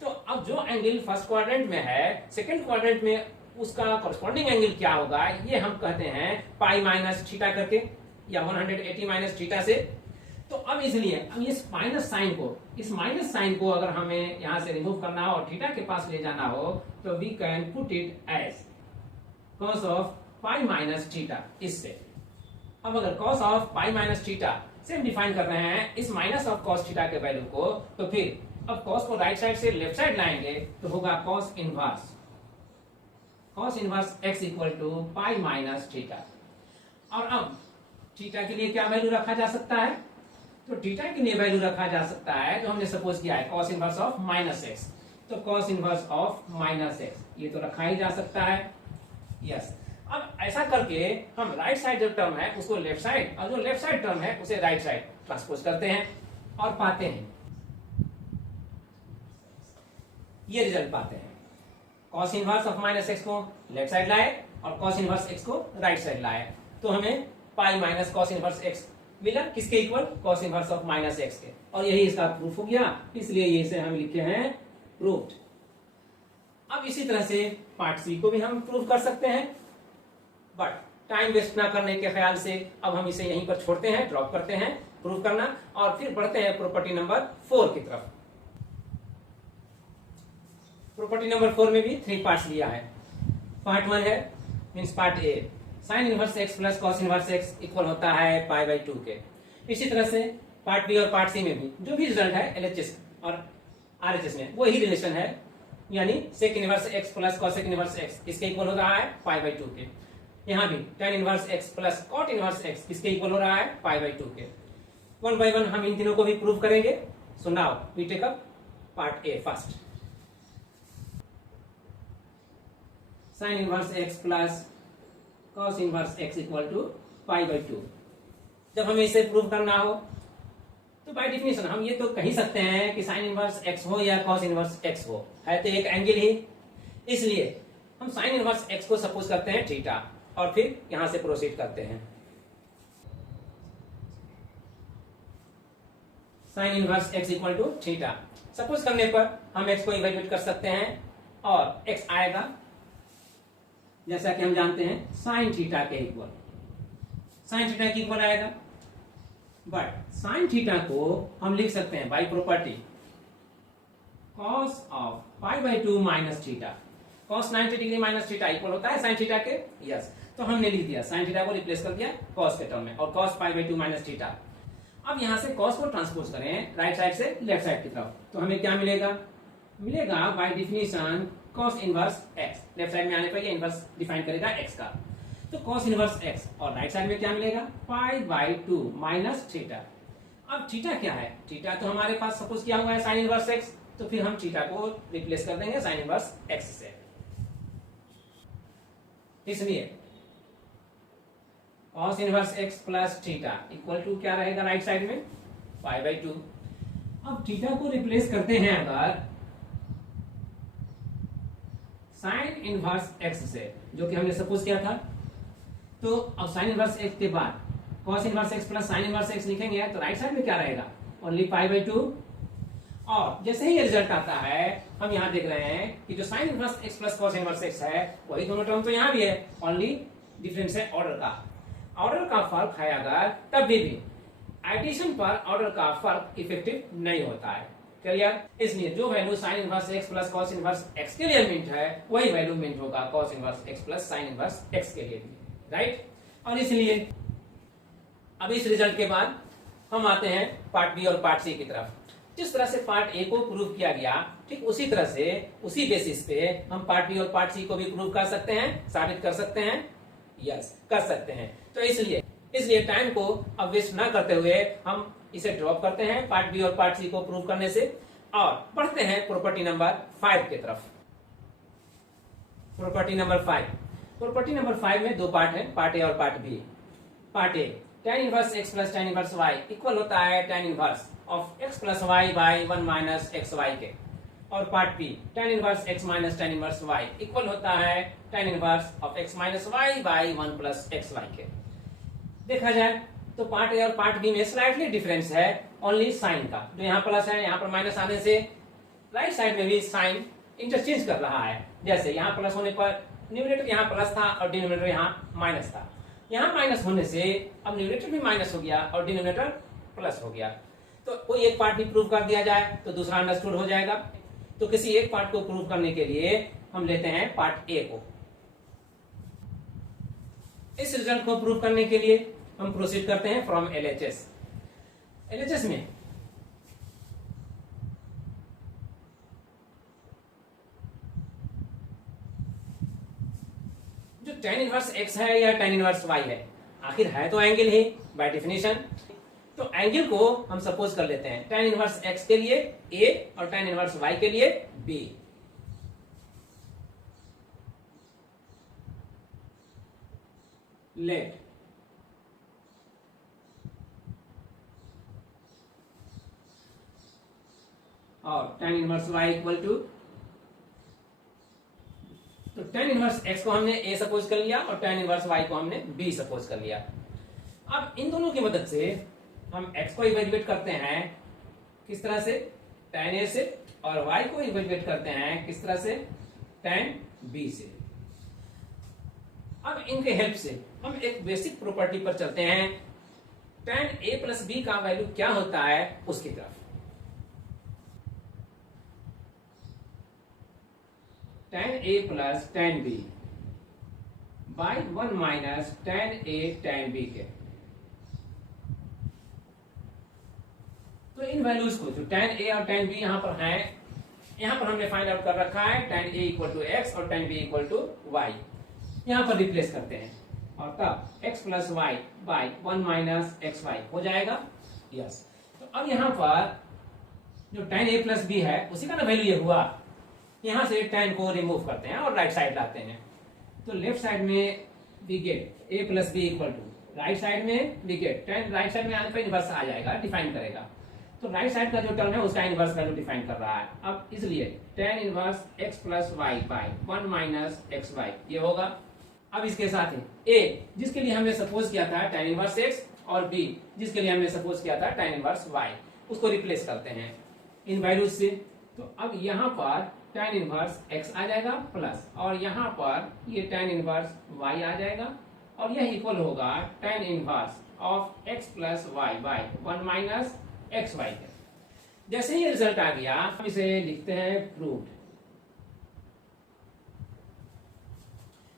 तो अब जो एंगल फर्स्ट क्वाड्रेंट में है, सेकंड क्वाड्रेंट में उसका कॉरस्पॉन्डिंग एंगल क्या होगा, ये हम कहते हैं पाई माइनस थीटा करके या 180 माइनस थीटा से। तो अब इसलिए अब इस माइनस साइन को अगर हमें यहां से रिमूव करना हो और थीटा के पास ले जाना हो तो we can put it as cos of pi minus theta. इससे अब अगर cos of pi minus theta से हम डिफाइन कर रहे हैं इस माइनस ऑफ cos थीटा के वैल्यू को, तो फिर अब cos को राइट साइड से लेफ्ट साइड लाएंगे तो होगा cos inverse x equal to pi minus theta. और अब थीटा के लिए क्या वैल्यू रखा जा सकता है, तो थीटा के लिए वैल्यू रखा जा सकता है जो हमने सपोज किया है cos inverse of minus x. तो cos inverse of minus x ये तो रखा ही जा सकता है। यस, अब ऐसा करके हम राइट साइड जो टर्म है उसको लेफ्ट साइड और जो लेफ्ट साइड टर्म है उसे राइट साइड ट्रांसपोज करते हैं और पाते हैं ये रिजल्ट पाते हैं। cos inverse of minus x को लेफ्ट साइड लाए और cos इनवर्स एक्स को राइट साइड लाए, तो हमें pi minus cos inverse x मिला, किसके equal, cos inverse of minus x के। और यही इसका प्रूफ हो गया, इसलिए ये इसे हम लिखे हैं प्रूफ्ड। अब इसी तरह से पार्ट सी को भी हम प्रूव कर सकते हैं, बट टाइम वेस्ट ना करने के ख्याल से अब हम इसे यहीं पर छोड़ते हैं, ड्रॉप करते हैं प्रूव करना और फिर बढ़ते हैं प्रॉपर्टी नंबर 4 की तरफ। प्रॉपर्टी नंबर 4 में भी 3 पार्ट्स लिया है। पार्ट 1 है means part A, sine inverse x plus cos inverse x equal होता है पाई बाई 2 के। इसी तरह से पार्ट बी और पार्ट सी में भी जो भी रिजल्ट है एलएचएस और आरएचएस में वही रिलेशन है, यानी sec inverse x plus cosec inverse x इसके इक्वल हो रहा है पाई बाई 2 के। यहाँ भी tan inverse x plus cot inverse x इसके इक्वल हो रहा है पाई बाई 2 के। 1 बाय 1 हम इन तीनों को भी प्रूव करेंगे। So now we take up part A first. Sine inverse x plus cos inverse x equal to pi by 2। जब हमें इसे प्रूव करना हो तो बाय डेफिनेशन हम ये तो कह सकते हैं कि साइन इनवर्स x हो या cos इनवर्स x हो, है तो एक एंगल ही, इसलिए हम साइन इनवर्स x को सपोज करते हैं थीटा और फिर यहां से प्रोसीड करते हैं। Sine inverse x equal to theta suppose करने पर हम x को इवेल्युएट कर सकते हैं और x आएगा जैसा कि हम जानते हैं साइन थीटा के इक्वल, साइन थीटा के इक्वल आएगा। बट साइन थीटा को हम लिख सकते हैं by property cos of pi by 2 minus theta. cos 90 degree minus theta equal होता है साइन थीटा के। यस, तो हमने लिख दिया साइन थीटा को रिप्लेस कर दिया cos के टर्म में और cos pi by 2 minus theta. अब यहां से cos को ट्रांसपोज करें राइट साइड से लेफ्ट साइड की तरफ, तो हमें क्या मिलेगा, मिलेगा by definition cos inverse x। Left side में आने पर ये इनवर्स डिफाइन करेगा x का, तो cos इनवर्स x और राइट साइड में क्या मिलेगा पाई बाई 2 माइनस थीटा। अब थीटा क्या है, थीटा तो हमारे पास सपोज किया हुआ है साइन इनवर्स x, तो फिर हम थीटा को रिप्लेस कर देंगे साइन इनवर्स x से। इसलिए cos inverse x plus theta equal to क्या रहेगा राइट साइड में पाई बाई 2। अब थीटा को रिप्लेस करते हैं अगर साइन इनवर्स x से, जो कि हमने सपोज किया था, तो अब साइन इनवर्स x के बाद cos inverse x plus sign inverse x लिखेंगे तो राइट साइड में क्या रहेगा ओनली पाई बाई 2। और जैसे ही ये रिजल्ट आता है हम यहाँ देख रहे हैं कि जो sign inverse x plus cos inverse x है वही दोनों टर्म तो यहाँ भी है, ओनली डिफरेंस है ऑर्डर का। ऑर्डर का फर्क है अगर तब भी एडिशन पर ऑर्डर का फर्क इफेक्टिव नहीं होता है। क्लियर? इसलिए जो value sign inverse x plus cos inverse x के लिए मिंट है वही वैल्यू मिंट होगा cos inverse x plus sign inverse x के लिए भी, राइट? और इसलिए अब इस रिजल्ट के बाद हम आते हैं पार्ट बी और पार्ट सी की तरफ। जिस तरह से पार्ट ए को प्रूव किया गया ठीक उसी तरह से उसी बेसिस पे हम पार्ट बी और पार्ट सी को भी प्रूव कर सकते हैं, साबित कर सकते हैं। यस, कर सकते हैं। तो इसलिए टाइम को अब वेस्ट ना करते हुए हम इसे ड्रॉप करते हैं पार्ट बी और पार्ट सी को प्रूव करने से और बढ़ते हैं प्रॉपर्टी नंबर 5 की तरफ। प्रॉपर्टी नंबर 5, प्रॉपर्टी नंबर 5 में 2 पार्ट है, पार्ट ए और part B. Part A tan inverse x plus tan inverse y equal होता है tan inverse of x plus y by 1 minus xy के। और part B tan inverse x minus tan inverse y equal होता है tan inverse of x minus y by 1 plus x y के। देखा जाए तो पार्ट ए और part B में स्लाइटली डिफरेंस है, ओनली साइन का। जो यहाँ प्लस है यहाँ पर माइनस आने से राइट साइड में भी साइन इंटरचेंज कर रहा है। जैसे यहाँ प्लस होने पर न्यूमरेटर यहाँ प्लस था और डिनोमिनेटर यहाँ माइनस था, यहाँ माइनस होने से अब न्यूमरेटर भी माइनस हो गया और डिनोमिनेटर प्लस हो गया। तो कोई एक पार्ट भी प्रूव कर दिया जाए तो दूसरा अंडरस्टूड हो जाएगा। तो किसी एक पार्ट को प्रूव करने के लिए हम लेते हैं पार्ट ए को। इस रिजल्ट को प्रूव करने के लिए हम प्रोसीड करते हैं फ्रॉम एलएचएस। एलएचएस में जो tan इनवर्स x है या tan इनवर्स y है, आखिर है तो एंगल ही बाय डेफिनेशन। तो एंगल को हम सपोज कर लेते हैं tan इनवर्स x के लिए a और tan इनवर्स y के लिए b। लेट और tan inverse y equal to, तो tan इनवर्स x को हमने a सपोज कर लिया और tan इनवर्स y को हमने b सपोज कर लिया। अब इन दोनों की मदद से हम x को इवेल्युएट करते हैं किस तरह से, tan a से, और y को इवेल्युएट करते हैं किस तरह से, tan b से। अब इनके हेल्प से हम एक बेसिक प्रॉपर्टी पर चलते हैं, tan a प्लस b का वैल्यू क्या होता है उसकी तरफ। tan a plus tan b by 1 minus tan a tan b के। तो इन वैल्यूज को जो tan a और tan b यहां पर हैं, यहां पर हमने फाइंड आउट कर रखा है tan a equal to x और tan b equal to y। यहां पर रिप्लेस करते हैं और तब x plus y by 1 minus x y हो जाएगा। यस, तो अब यहां पर जो tan a प्लस b है उसी का ना वैल्यू ये हुआ। यहां से tan को रिमूव करते हैं और राइट साइड लाते हैं। तो लेफ्ट साइड में we get a plus b equal to, right side में we get tan, right side में आने पर इनवर्स आ जाएगा, डिफाइन करेगा। तो राइट साइड का जो टर्म है उसका इनवर्स वैल्यू डिफाइन कर रहा है। अब इसलिए tan inverse x plus y by 1 minus x y ये होगा। अब इसके साथ ही a जिसके लिए हमने सपोज किया था tan इनवर्स x और b जिसके लिए हमने सपोज किया था tan इनवर्स y, उसको रिप्लेस करते हैं इन वैल्यूज से। तो अब यहाँ पर tan इनवर्स x आ जाएगा प्लस, और यहाँ पर ये tan इनवर्स y आ जाएगा, और यह इक्वल होगा tan inverse of x plus y by 1 minus x y के। जैसे ही रिजल्ट आ गया हम इसे लिखते हैं प्रूव्ड।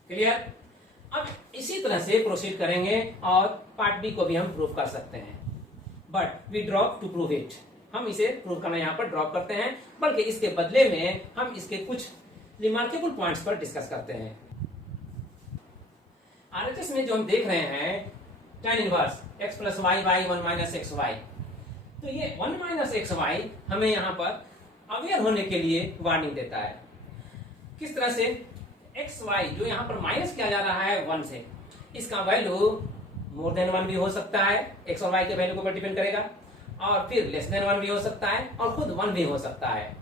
क्लियर? अब इसी तरह से प्रोसीड करेंगे और पार्ट बी को भी हम प्रूव कर सकते हैं, but we drop to prove it. हम इसे प्रूव करना यहाँ पर ड्रॉप करते हैं, बल्कि इसके बदले में हम इसके कुछ रिमार्केबल पॉइंट्स पर डिस्कस करते हैं। आरएचएस में जो हम देख रहे हैं tan inverse x plus y by 1 minus x y, तो ये 1 माइनस एक्स वाई हमें यहाँ पर अवेयर होने के लिए वार्निंग देता है। किस तरह से, एक्स वाई जो यहाँ पर माइनस किया जा रहा है 1 से, इसका वैल्यू मोर देन 1 भी हो सकता है, एक्स और वाई के वैल्यू के ऊपर डिपेंड करेगा, और फिर लेस देन 1 भी हो सकता है, और खुद 1 भी हो सकता है।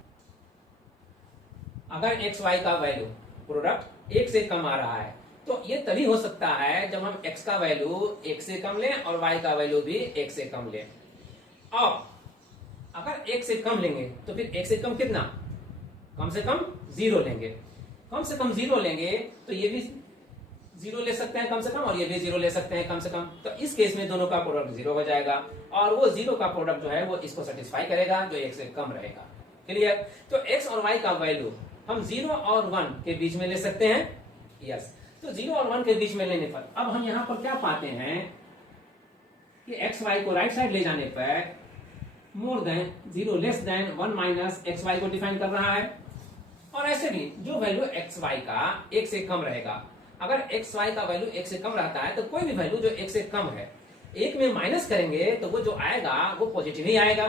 अगर एक्स वाई का वैल्यू प्रोडक्ट 1 से कम आ रहा है तो ये तभी हो सकता है जब हम x का वैल्यू 1 से कम लें और y का वैल्यू भी 1 से कम लें। और अगर 1 से कम लेंगे तो फिर 1 से कम कितना, कम से कम 0 लेंगे। कम से कम 0 लेंगे तो ये भी 0 ले सकते हैं कम से कम, और ये भी 0 ले सकते हैं कम से कम। तो इस केस में दोनों का प्रोडक्ट 0 हो जाएगा, और वो 0 का प्रोडक्ट जो है वो इसको सेटिस्फाई करेगा जो 1 से कम रहेगा। क्लियर? तो x और y का वैल्यू हम 0 और 1 के बीच में ले सकते हैं। यस, तो 0 और 1 के बीच में लेने पर अब हम यहाँ पर क्या पाते हैं कि एक्स वाई को राइट साइड ले जाने पर more than 0 less than 1 minus x y को डिफाइन कर रहा है। और ऐसे भी जो वैल्यू एक्स वाई का 1 से कम रहेगा, अगर एक्स वाई का वैल्यू 1 से कम रहता है तो कोई भी वैल्यू जो 1 से कम है 1 में माइनस करेंगे तो वो जो आएगा वो पॉजिटिव ही आएगा।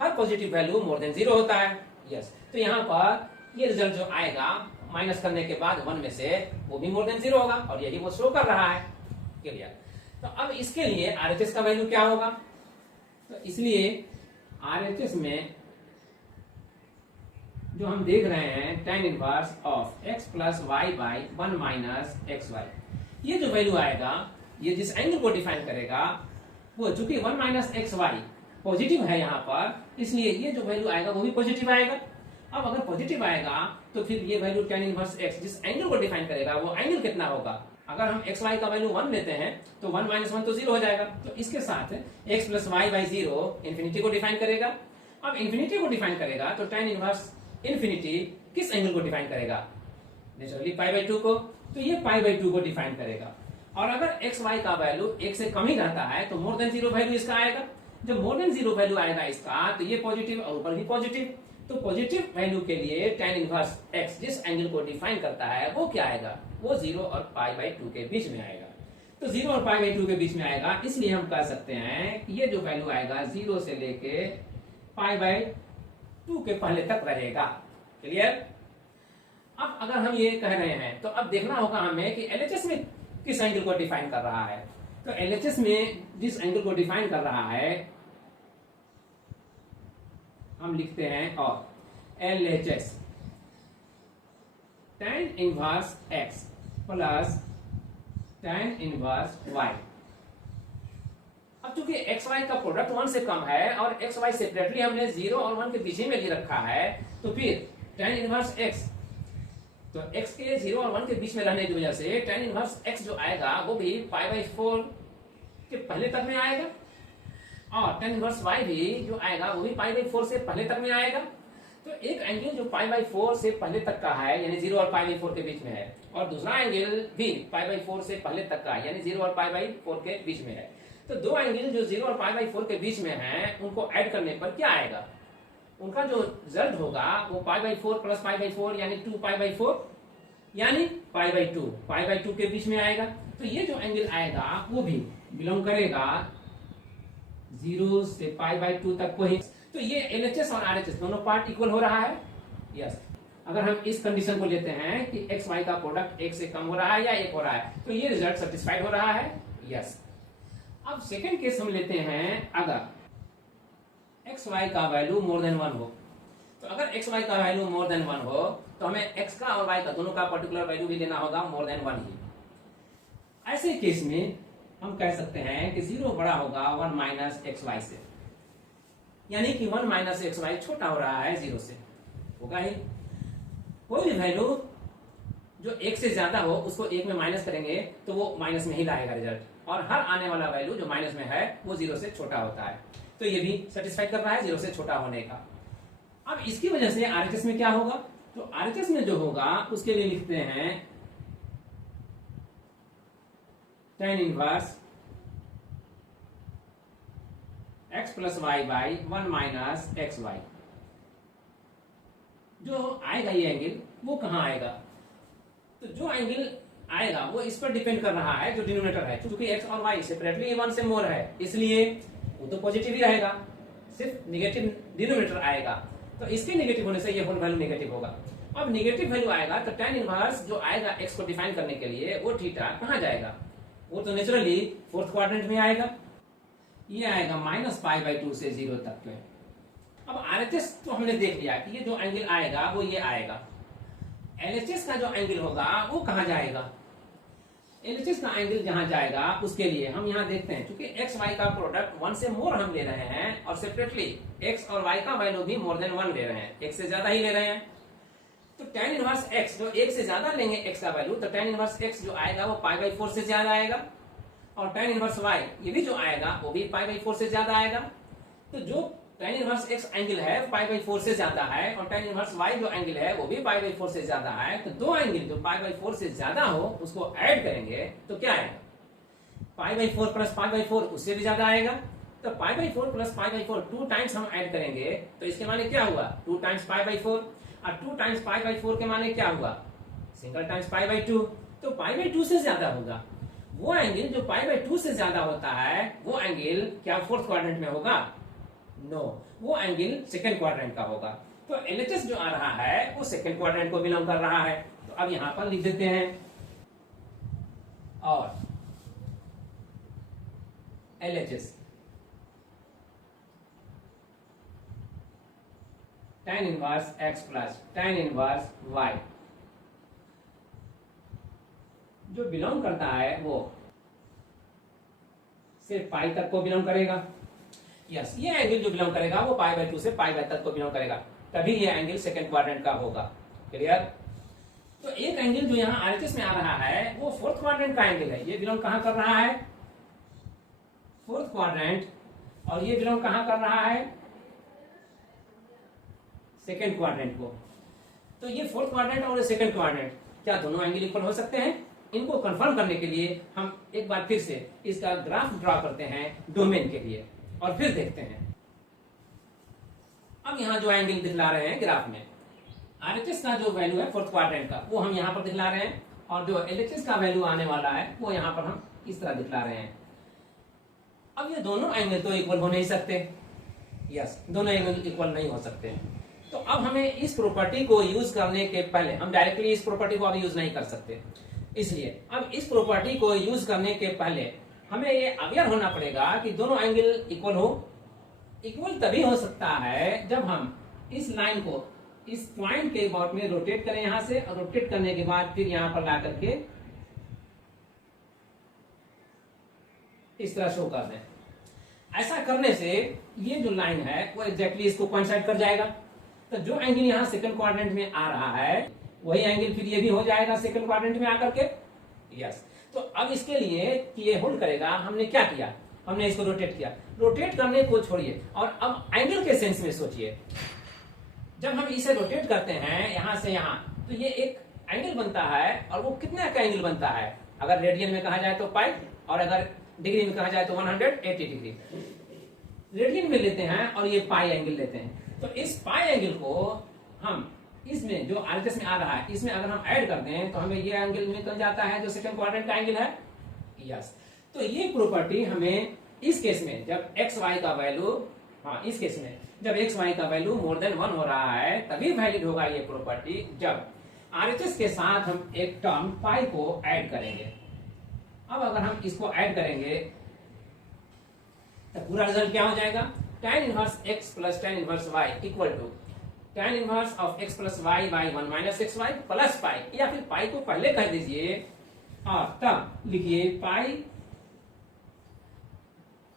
हर पॉजिटिव वैल्यू मोर देन 0 होता है। यस, तो यहाँ पर ये रिजल्ट जो आएगा माइनस करने के बाद 1 में से, वो भी मोर देन 0 होगा, और यही वो शो कर रहा है। क्लियर? तो अब इसके लिए आरएचएस का वैल्यू क्या होगा, तो इसलिए आरएचएस में जो हम देख रहे हैं tan inverse of x plus y by 1 minus x y, ये जो वैल्यू आएगा, ये जिस एंगल को डिफाइन करेगा वो चूंकि 1 माइनस एक्स वाई पॉजिटिव है यहाँ पर, इसलिए ये जो वैल्यू आएगा वो भी पॉजिटिव आएगा। अब अगर पॉजिटिव आएगा तो फिर ये वैल्यू tan इनवर्स x जिस एंगल को डिफाइन करेगा वो एंगल कितना होगा। अगर हम एक्स वाई का वैल्यू 1 लेते हैं तो 1 माइनस 1 तो 0 हो जाएगा। तो इसके साथ x plus y by 0 infinity को डिफाइन करेगा। अब इन्फिनिटी को डिफाइन करेगा तो tan इनवर्स इन्फिनिटी किस एंगल को डिफाइन करेगा, नेचुरली पाई बाई 2 को, तो ये पाई बाई 2 को डिफाइन करेगा। और अगर एक्स वाई का वैल्यू 1 से कम ही रहता है तो मोर देन 0 वैल्यू इसका आएगा। जब मोर देन 0 वैल्यू आएगा इसका तो ये पॉजिटिव और ऊपर भी पॉजिटिव, तो पॉजिटिव वैल्यू के लिए tan इनवर्स x जिस एंगल को डिफाइन करता है वो क्या आएगा, वो 0 और पाई बाई 2 के बीच में आएगा। तो 0 और पाई बाई 2 के बीच में आएगा, इसलिए हम कह सकते हैं कि ये जो वैल्यू आएगा 0 से लेके पाई बाई 2 के पहले तक रहेगा। क्लियर। अब अगर हम ये कह रहे हैं तो अब देखना होगा हमें कि एलएचएस में किस एंगल को डिफाइन कर रहा है। तो एलएचएस में जिस एंगल को डिफाइन कर रहा है हम लिखते हैं और LHS tan inverse x plus tan inverse y। अब चूंकि एक्स वाई का प्रोडक्ट 1 से कम है और एक्स वाई सेपरेटली हमने 0 और 1 के बीच में ले रखा है, तो फिर tan इनवर्स x, तो x के 0 और 1 के बीच में रहने की वजह से tan इनवर्स x जो आएगा वो भी पाई बाई 4 के पहले तक में आएगा, और tan इनवर्स y भी जो आएगा वो भी पाई बाई 4 से पहले तक में आएगा। तो एक एंगल जो पाई बाई 4 से पहले तक का है यानी 0 और पाई बाई 4 के बीच में है, और दूसरा एंगल भी पाई बाई 4 से पहले तक का यानी 0 और पाई बाई 4 के बीच में है। तो दो एंगल जो 0 और पाई बाई 4 के बीच में है उनको ऐड करने पर क्या आएगा, उनका जो रिजल्ट होगा वो पाई बाई 4 प्लस पाई बाई 4 यानी 2 पाई बाई 4 यानी पाई बाई 2 के बीच में आएगा। तो ये जो एंगल आएगा वो भी बिलोंग करेगा 0 से पाई बाई 2 तक को ही। तो ये LHS और RHS दोनों पार्ट इक्वल हो रहा है। यस। अगर हम इस कंडीशन को लेते हैं कि एक्स वाई का प्रोडक्ट 1 से कम हो रहा है या 1 हो रहा है, तो ये रिजल्ट सेटिस्फाइड हो रहा है। यस। अब सेकेंड केस हम लेते हैं, अगर एक्स वाई का वैल्यू मोर देन 1 हो। तो अगर एक्स वाई का वैल्यू मोर देन 1 हो तो हमें एक्स का और वाई का दोनों का पर्टिकुलर वैल्यू भी लेना होगा मोर देन 1 ही। ऐसे केस में हम कह सकते हैं कि 0 बड़ा होगा 1 माइनस एक्स वाई से, यानी कि 1 माइनस एक्स वाई छोटा हो रहा है 0 से, होगा ही। कोई भी वैल्यू जो 1 से ज्यादा हो उसको 1 में माइनस करेंगे तो वो माइनस में ही लाएगा रिजल्ट, और हर आने वाला वैल्यू जो माइनस में है वो 0 से छोटा होता है। तो ये भी सेटिस्फाई कर रहा है 0 से छोटा होने का। अब इसकी वजह से RHS में क्या होगा, तो RHS में जो होगा उसके लिए लिखते हैं tan inverse x plus y by 1 minus x y. जो आएगा ये एंगल वो कहां आएगा, तो जो एंगल आएगा वो इस पर डिपेंड कर रहा है जो डिनोमिनेटर है, क्योंकि x और y सेपरेटली 1 से मोर है इसलिए वो तो पॉजिटिव ही रहेगा, सिर्फ निगेटिव डिनोमिनेटर आएगा। तो इसके नेगेटिव होने से ये होल वैल्यू नेगेटिव होगा। अब नेगेटिव वैल्यू आएगा तो tan इनवर्स जो आएगा x को डिफाइन करने के लिए वो थीटा कहां जाएगा, वो तो नेचुरली फोर्थ क्वाड्रेंट में आएगा। ये आएगा माइनस पाई बाई 2 से 0 तक में। अब RHS तो हमने देख लिया कि ये जो एंगल आएगा वो ये आएगा। LHS का जो एंगल होगा वो कहां जाएगा, LHS का एंगल जहां जाएगा उसके लिए हम यहां देखते हैं, क्योंकि एक्स वाई का प्रोडक्ट 1 से मोर हम ले रहे हैं और सेपरेटली एक्स और वाई का वैल्यू भी मोर देन 1 ले रहे हैं, 1 से ज्यादा ही ले रहे हैं। तो tan इनवर्स x जो 1 से ज्यादा लेंगे x का वैल्यू, तो tan इनवर्स x जो आएगा वो पाई बाई 4 से ज्यादा आएगा, और tan इनवर्स y ये भी जो आएगा वो भी पाई बाई 4 से ज्यादा आएगा। तो जो tan इनवर्स x एंगल है पाई बाई 4 से ज्यादा है, और tan इनवर्स y जो एंगल है वो भी पाई बाई 4 से ज्यादा है। तो दो एंगल जो पाई बाई 4 से ज्यादा हो उसको ऐड करेंगे तो क्या आएगा, पाई बाई 4 प्लस पाई बाई 4 उससे भी ज्यादा आएगा। तो पाई by 4 plus pi by 4 2 times हम ऐड करेंगे तो इसके माने क्या हुआ, 2 टाइम्स पाई बाई 4, और 2 टाइम्स पाई बाई 4 के माने क्या हुआ, सिंगल टाइम्स पाई बाई 2। तो पाई बाई 2 से ज्यादा होगा वो एंगल जो पाई बाई 2 से ज्यादा होता है, वो एंगल क्या फोर्थ क्वाड्रेंट में होगा, नो, वो एंगल सेकंड क्वाड्रेंट का होगा। तो LHS जो आ रहा है वो सेकंड क्वाड्रेंट को बिलोंग कर रहा है। तो अब यहां पर लिख देते हैं, और LHS tan inverse x plus tan inverse y जो बिलोंग करता है वो सिर्फ पाई तक को बिलोंग करेगा। यस, ये एंगल जो बिलोंग करेगा वो पाई बाय 2 से पाई बाय तक को बिलोंग करेगा, तभी ये एंगल सेकंड क्वाड्रेंट का होगा। क्लियर? तो एक एंगल जो यहाँ आरएचएस में आ रहा है वो फोर्थ क्वाड्रेंट का एंगल है। ये बिलोंग कहां कर रहा है? Fourth quadrant. और ये बिलोंग कहां कर रहा है? सेकंड क्वाड्रेंट को। तो ये फोर्थ क्वाड्रेंट और सेकंड क्वाड्रेंट, क्या दोनों एंगल इक्वल हो सकते हैं? इनको कंफर्म करने के लिए हम एक बार फिर से इसका ग्राफ ड्रॉ करते हैं डोमेन के लिए और फिर देखते हैं। अब यहां जो एंगल दिखला रहे हैं ग्राफ में, आरएचएस का जो वैल्यू है फोर्थ क्वाड्रेंट का वो हम यहां पर दिखला रहे हैं, और जो एलएचएस का वैल्यू आने वाला है वो यहां पर हम इस तरह दिखला रहे हैं। अब ये दोनों एंगल तो इक्वल हो नहीं सकते। यस, दोनों एंगल इक्वल नहीं हो सकते। तो अब हमें इस प्रॉपर्टी को यूज करने के पहले, हम डायरेक्टली इस प्रॉपर्टी को अब यूज नहीं कर सकते, इसलिए अब इस प्रॉपर्टी को यूज करने के पहले हमें ये अवेयर होना पड़ेगा कि दोनों एंगल इक्वल हो। इक्वल तभी हो सकता है जब हम इस लाइन को इस पॉइंट के अबाउट में रोटेट करें यहां से, और रोटेट करने के बाद फिर यहां पर ला करके इस तरह शो कर दें। ऐसा करने से ये जो लाइन है वो एग्जैक्टली इसको कोइंसाइड कर जाएगा। तो जो एंगल यहां सेकंड क्वाड्रेंट में आ रहा है वही एंगल फिर ये भी हो जाएगा सेकंड क्वाड्रेंट में आकर के। यस, तो अब इसके लिए कि ये होल्ड करेगा, हमने क्या किया? हमने इसको रोटेट किया। रोटेट करने को छोड़िए और अब एंगल के सेंस में सोचिए। जब हम इसे रोटेट करते हैं यहां से यहां, तो ये एक एंगल बनता है, और वो कितना का एंगल बनता है? अगर रेडियन में कहा जाए तो पाई, और अगर डिग्री में कहा जाए तो 180 डिग्री। रेडियन में लेते हैं और ये पाई एंगल लेते हैं। तो इस पाई एंगल को हम इसमें जो आरएचएस में आ रहा है इसमें अगर हम ऐड कर दें तो हमें ये एंगल निकल जाता है जो सेकंड क्वाड्रेंट का एंगल है। यस, तो ये प्रॉपर्टी हमें इस केस में जब एक्स वाई का वैल्यू, इस केस में जब एक्स वाई का वैल्यू मोर देन 1 हो रहा है तभी वैलिड होगा ये प्रॉपर्टी, जब आरएचएस के साथ हम एक टर्म पाई को ऐड करेंगे। अब अगर हम इसको ऐड करेंगे तो पूरा रिजल्ट क्या हो जाएगा? tan inverse x plus tan inverse y equal to tan inverse of x plus y by 1 minus x y plus pi, या फिर पाई को पहले कह दीजिए और तब लिखिए pi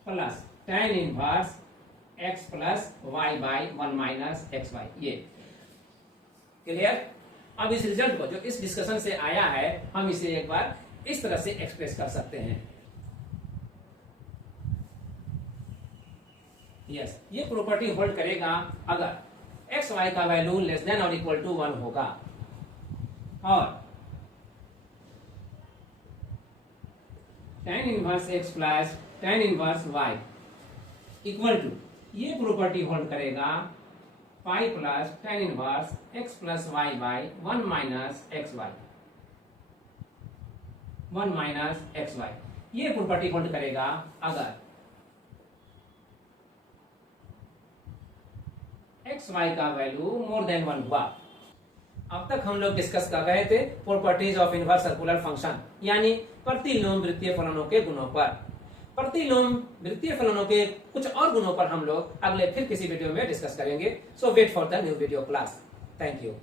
plus tan inverse x plus y by 1 minus x y. ये क्लियर? अब इस रिजल्ट को जो इस डिस्कशन से आया है हम इसे एक बार इस तरह से एक्सप्रेस कर सकते हैं। यस, ये प्रॉपर्टी होल्ड करेगा अगर एक्स वाई का वैल्यू लेस देन और इक्वल टू 1 होगा, और tan inverse x plus tan inverse y equal to, ये प्रॉपर्टी होल्ड करेगा pi plus tan inverse x plus y by 1 minus x y, 1 minus x y. ये property hold करेगा अगर x y का value more than 1 हुआ। अब तक हम लोग डिस्कस कर रहे थे properties of inverse circular function, यानी प्रतिलोम वृत्तीय फलनों के गुणों पर। प्रतिलोम वृत्तीय फलनों के कुछ और गुणों पर हम लोग अगले फिर किसी वीडियो में डिस्कस करेंगे। So wait for the new video class. Thank you.